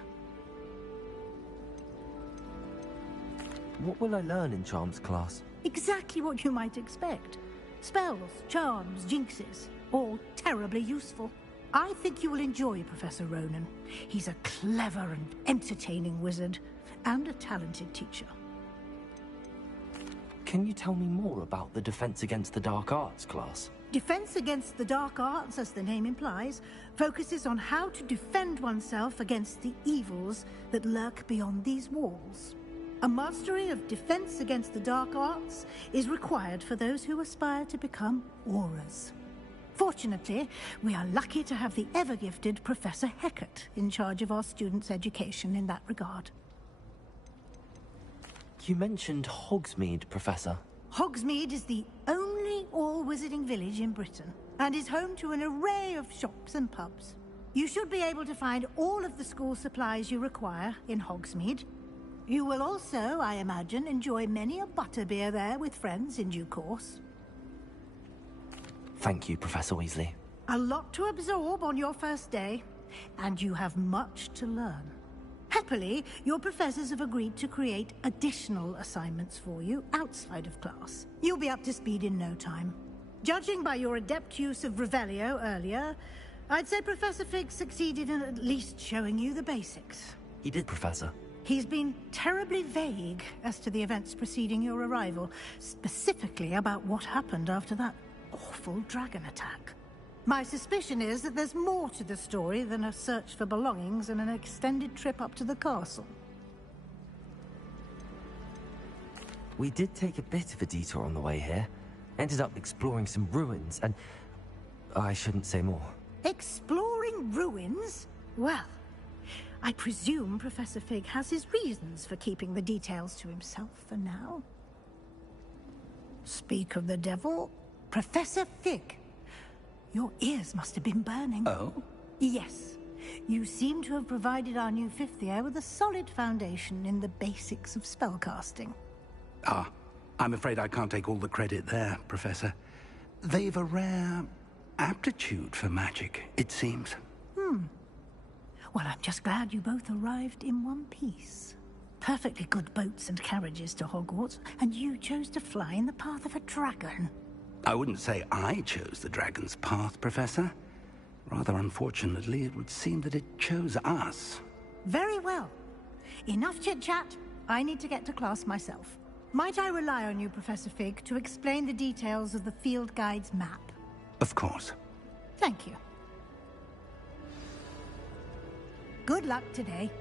What will I learn in Charms class? Exactly what you might expect. Spells, charms, jinxes, all terribly useful. I think you will enjoy Professor Ronan. He's a clever and entertaining wizard, and a talented teacher. Can you tell me more about the Defense Against the Dark Arts class? Defense Against the Dark Arts, as the name implies, focuses on how to defend oneself against the evils that lurk beyond these walls. A mastery of Defense Against the Dark Arts is required for those who aspire to become Aurors. Fortunately, we are lucky to have the ever-gifted Professor Hecat in charge of our students' education in that regard. You mentioned Hogsmeade, Professor. Hogsmeade is the only all-wizarding village in Britain, and is home to an array of shops and pubs. You should be able to find all of the school supplies you require in Hogsmeade. You will also, I imagine, enjoy many a butterbeer there with friends in due course. Thank you, Professor Weasley. A lot to absorb on your first day, and you have much to learn. Happily, your professors have agreed to create additional assignments for you outside of class. You'll be up to speed in no time. Judging by your adept use of Revelio earlier, I'd say Professor Fig succeeded in at least showing you the basics. He did, Professor. He's been terribly vague as to the events preceding your arrival, specifically about what happened after that awful dragon attack. My suspicion is that there's more to the story than a search for belongings and an extended trip up to the castle. We did take a bit of a detour on the way here. Ended up exploring some ruins and... I shouldn't say more. Exploring ruins? Well, I presume Professor Fig has his reasons for keeping the details to himself for now. Speak of the devil, Professor Fig. Your ears must have been burning. Oh? Yes. You seem to have provided our new fifth year with a solid foundation in the basics of spellcasting. Ah, I'm afraid I can't take all the credit there, Professor. They've a rare aptitude for magic, it seems. Well, I'm just glad you both arrived in one piece. Perfectly good boats and carriages to Hogwarts, and you chose to fly in the path of a dragon. I wouldn't say I chose the dragon's path, Professor. Rather unfortunately, it would seem that it chose us. Very well. Enough chit-chat. I need to get to class myself. Might I rely on you, Professor Fig, to explain the details of the field guide's map? Of course. Thank you. Good luck today.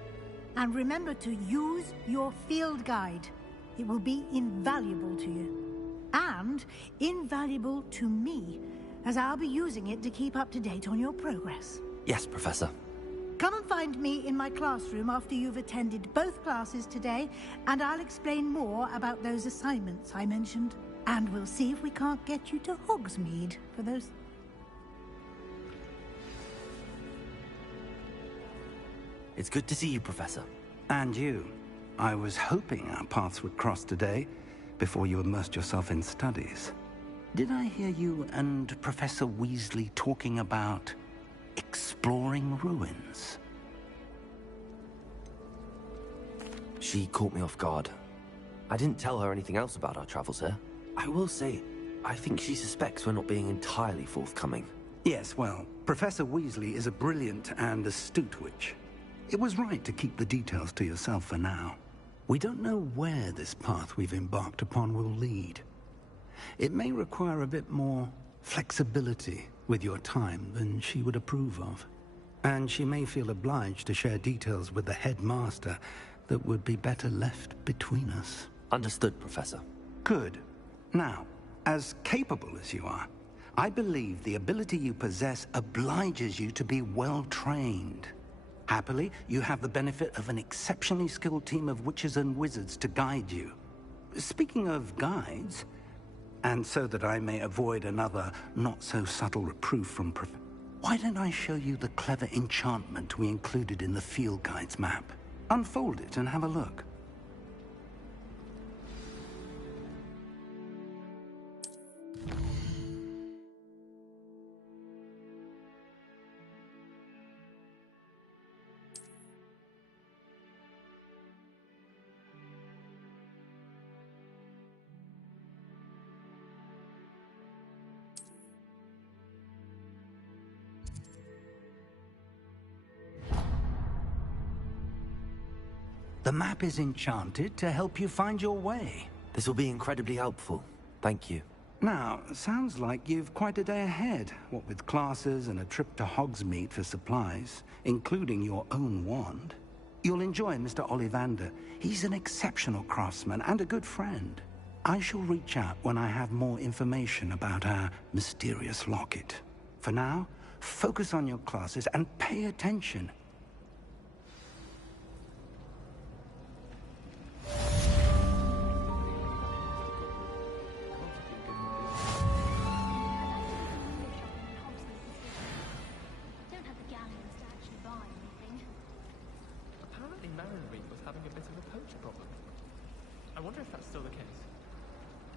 And remember to use your field guide. It will be invaluable to you. And invaluable to me, as I'll be using it to keep up to date on your progress. Yes, Professor. Come and find me in my classroom after you've attended both classes today, and I'll explain more about those assignments I mentioned. And we'll see if we can't get you to Hogsmeade for those... It's good to see you, Professor. And you. I was hoping our paths would cross today, before you immersed yourself in studies. Did I hear you and Professor Weasley talking about exploring ruins? She caught me off guard. I didn't tell her anything else about our travels here. I will say, I think she suspects we're not being entirely forthcoming. Yes, well, Professor Weasley is a brilliant and astute witch. It was right to keep the details to yourself for now. We don't know where this path we've embarked upon will lead. It may require a bit more flexibility with your time than she would approve of. And she may feel obliged to share details with the headmaster that would be better left between us. Understood, Professor. Good. Now, as capable as you are, I believe the ability you possess obliges you to be well-trained. Happily, you have the benefit of an exceptionally skilled team of witches and wizards to guide you. Speaking of guides, and so that I may avoid another not-so-subtle reproof from why don't I show you the clever enchantment we included in the field guide's map? Unfold it and have a look. The map is enchanted to help you find your way. This will be incredibly helpful. Thank you. Now, sounds like you've quite a day ahead, what with classes and a trip to Hogsmeade for supplies, including your own wand. You'll enjoy Mr. Ollivander. He's an exceptional craftsman and a good friend. I shall reach out when I have more information about our mysterious locket. For now, focus on your classes and pay attention. I wonder if that's still the case.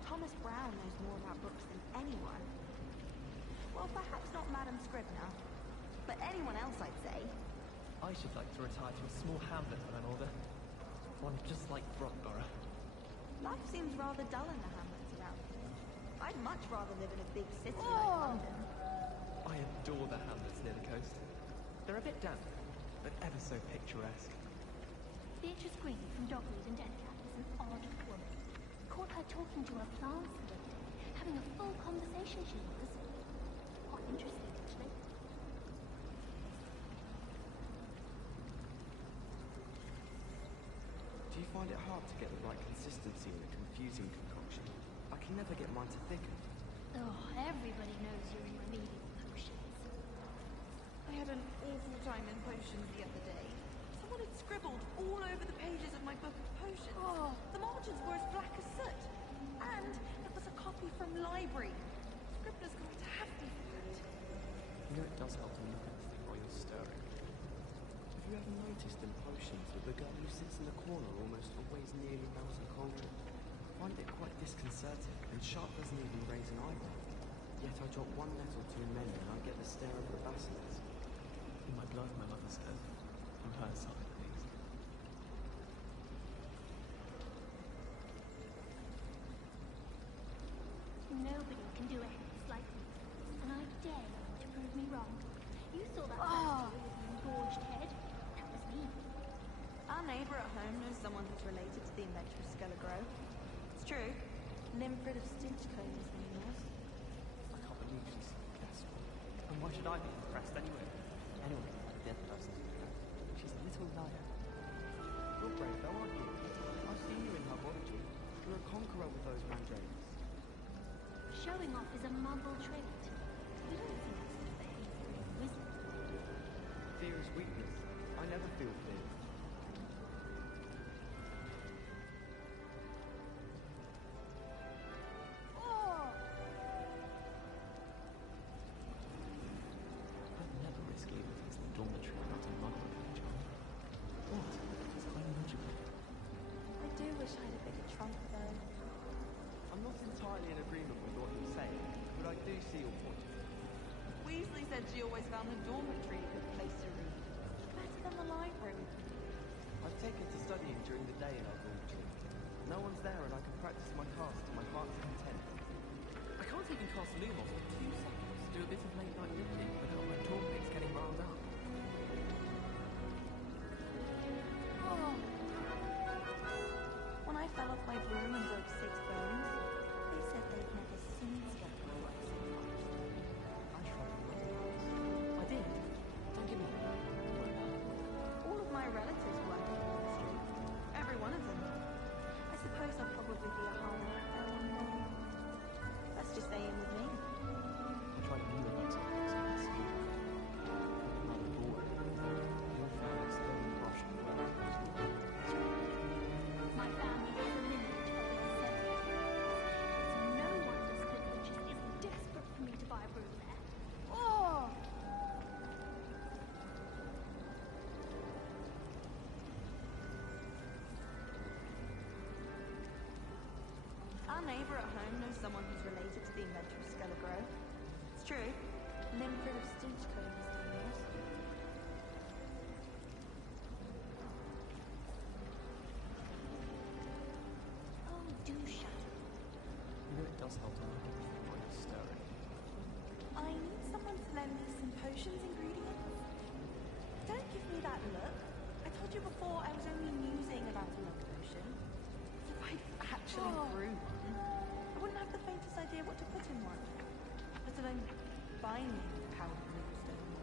Thomas Brown knows more about books than anyone. Well, perhaps not Madam Scribner, but anyone else, I'd say. I should like to retire to a small hamlet on an order. One just like Brockborough. Life seems rather dull in the hamlets around here. I'd much rather live in a big city like London. I adore the hamlets near the coast. They're a bit damp, but ever so picturesque. Beatrice Green from Dogwood and Deadcat is an odd woman. Caught her talking to her plants the other day, having a full conversation she was. Quite interesting, actually. Do you find it hard to get the right consistency in a confusing concoction? I can never get mine to thicken. Oh, everybody knows you're in remedial potions. I had an awful time in potions the other day. Someone had scribbled all over the pages of my book of potions. Oh. The margins were as black as soot. And it was a copy from library. Scribner's going to have me for it. You know, it does help to look at the thing while you're stirring. Have you ever noticed in potions that the girl who sits in the corner almost always nearly bows a cauldron? I find it quite disconcerting. assertive, and Sharp doesn't even raise an eyebrow. Yet I drop one nettle too many and I get the stare of the basilisk. In my blood, my mother says. From her side, at least. Nobody can do ethics like me, and I dare you to prove me wrong. You saw that first year with the engorged head. That was me. Our neighbour at home knows someone who's related to the inventor of Skelegro. It's true. Nimfrid of Stinchcombe is the name was. I can't believe she's so successful. And why should I be impressed anyway? Anyone can find a dead person to do. She's a little liar. You're brave though, aren't you? I've seen you in herbology. You're a conqueror with those mandrakes. Showing off is a muggle trait. You don't think that's the behavior of a wizard. Fear is weakness. I never feel fear. I'd never risk leaving things in the dormitory without a muggle in charge. What? It's quite illogical. I do wish I had a bigger trunk, though. I'm not entirely in agreement with what you're saying, but I do see your point. Weasley said she always found the dormitory a good place to read. Better than the library. I've taken to studying during the day in our dormitory. No one's there and I can practice my cast to my heart's content. I can't even cast Lumos for 2 seconds to do a bit of late-night looking without my toolmates getting riled up. When I fell off my broom and broke 6 bones, they said they'd never seen Skelegro work so fast. I tried to run I did. Don't get me wrong. All of my relatives work in the industry. Every one of them. I suppose I'll probably be a harder there one day. Let's just stay in with me. I tried a new electric at school. Rather boring. Your family's still in Russian world. My family has a lineage of its It's no wonder Slytherin just isn't desperate for me to buy a room there. Our neighbour at home knows someone who's related to the inventor of Skelegro. It's true. Nimfrid of Stinchcombe is the name was. Oh, do shut up. You know it does help to look at it before you stir it. I need someone to lend me some potions ingredients. Don't give me that look. I told you before I was only musing about a love potion. If I actually grew one, I wouldn't have the faintest idea what to put in one. Let alone buy me powdered moonstone or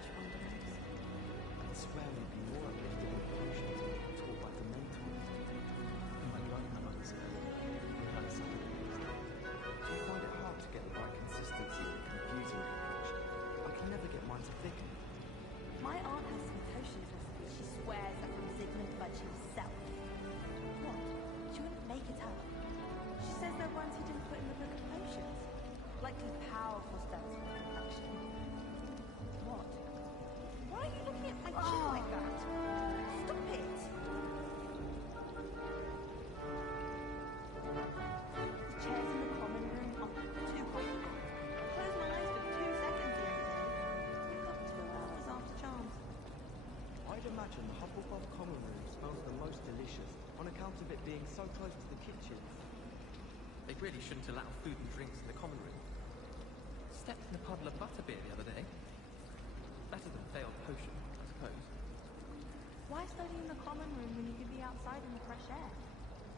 ash wonderlands. I swear we'd be more uplifted with potions being taught by the mentors. In my blood, my mother said. Her side, at least. Do you find it hard to get the right consistency in a confusing concoction? I can never get mine to thicken. My aunt has some potions recipes she swears are from Zygmunt Budge himself. What? She wouldn't make it up. She says they're ones he didn't put in the book of potions. Likely powerful stuff for complexion. What? Why are you looking at my chin like that? Stop it! The chairs in the common room are too comfortable. I close my eyes for 2 seconds the other day. Woke up to a master's after charms. I'd imagine the Hufflepuff common room smells the most delicious on account of it being so close to the kitchen. They really shouldn't allow food and drinks in the common room. Stepped in a puddle of butterbeer the other day. Better than a failed potion, I suppose. Why study in the common room when you could be outside in the fresh air?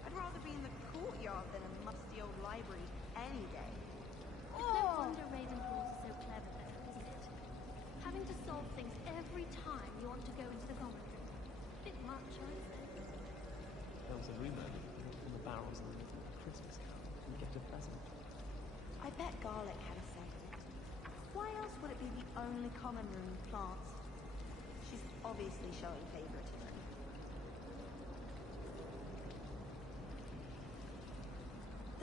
I'd rather be in the courtyard than a musty old library any day. It's no wonder Ravenclaws are so clever, though, isn't it? Having to solve things every time you want to go into the common room. Bit much, I'd say. There was a rumour from the barrels in the middle of Christmas carol. You get a present. I bet Garlic had a say in it. Why else would it be the only common room with plants? She's obviously showing favoritism.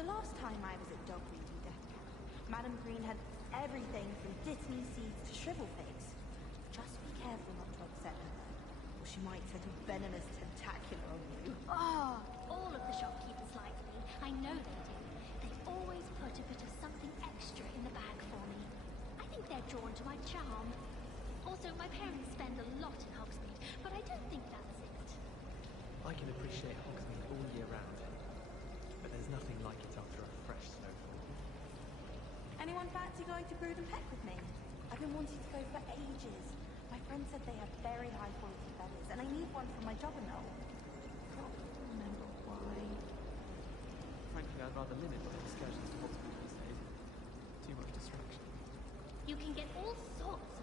The last time I was at Dogweed and Death Camp, Madam Green had everything from Dittany seeds to shrivel figs. Just be careful not to upset her, or she might set a venomous tentacular on you. Oh, all of the shopkeepers like me. I know they do. always put a bit of something extra in the bag for me. I think they're drawn to my charm. Also, my parents spend a lot in Hogsmeade, but I don't think that's it. I can appreciate Hogsmeade all year round, but there's nothing like it after a fresh snowfall. Anyone fancy going to Brood and Peck with me? I've been wanting to go for ages. My friend said they have very high quality feathers, and I need one for my juggernaut. Can't remember why. Frankly, I'd rather limit my excursions to Hogsmeade these days. Too much distraction. You can get all sorts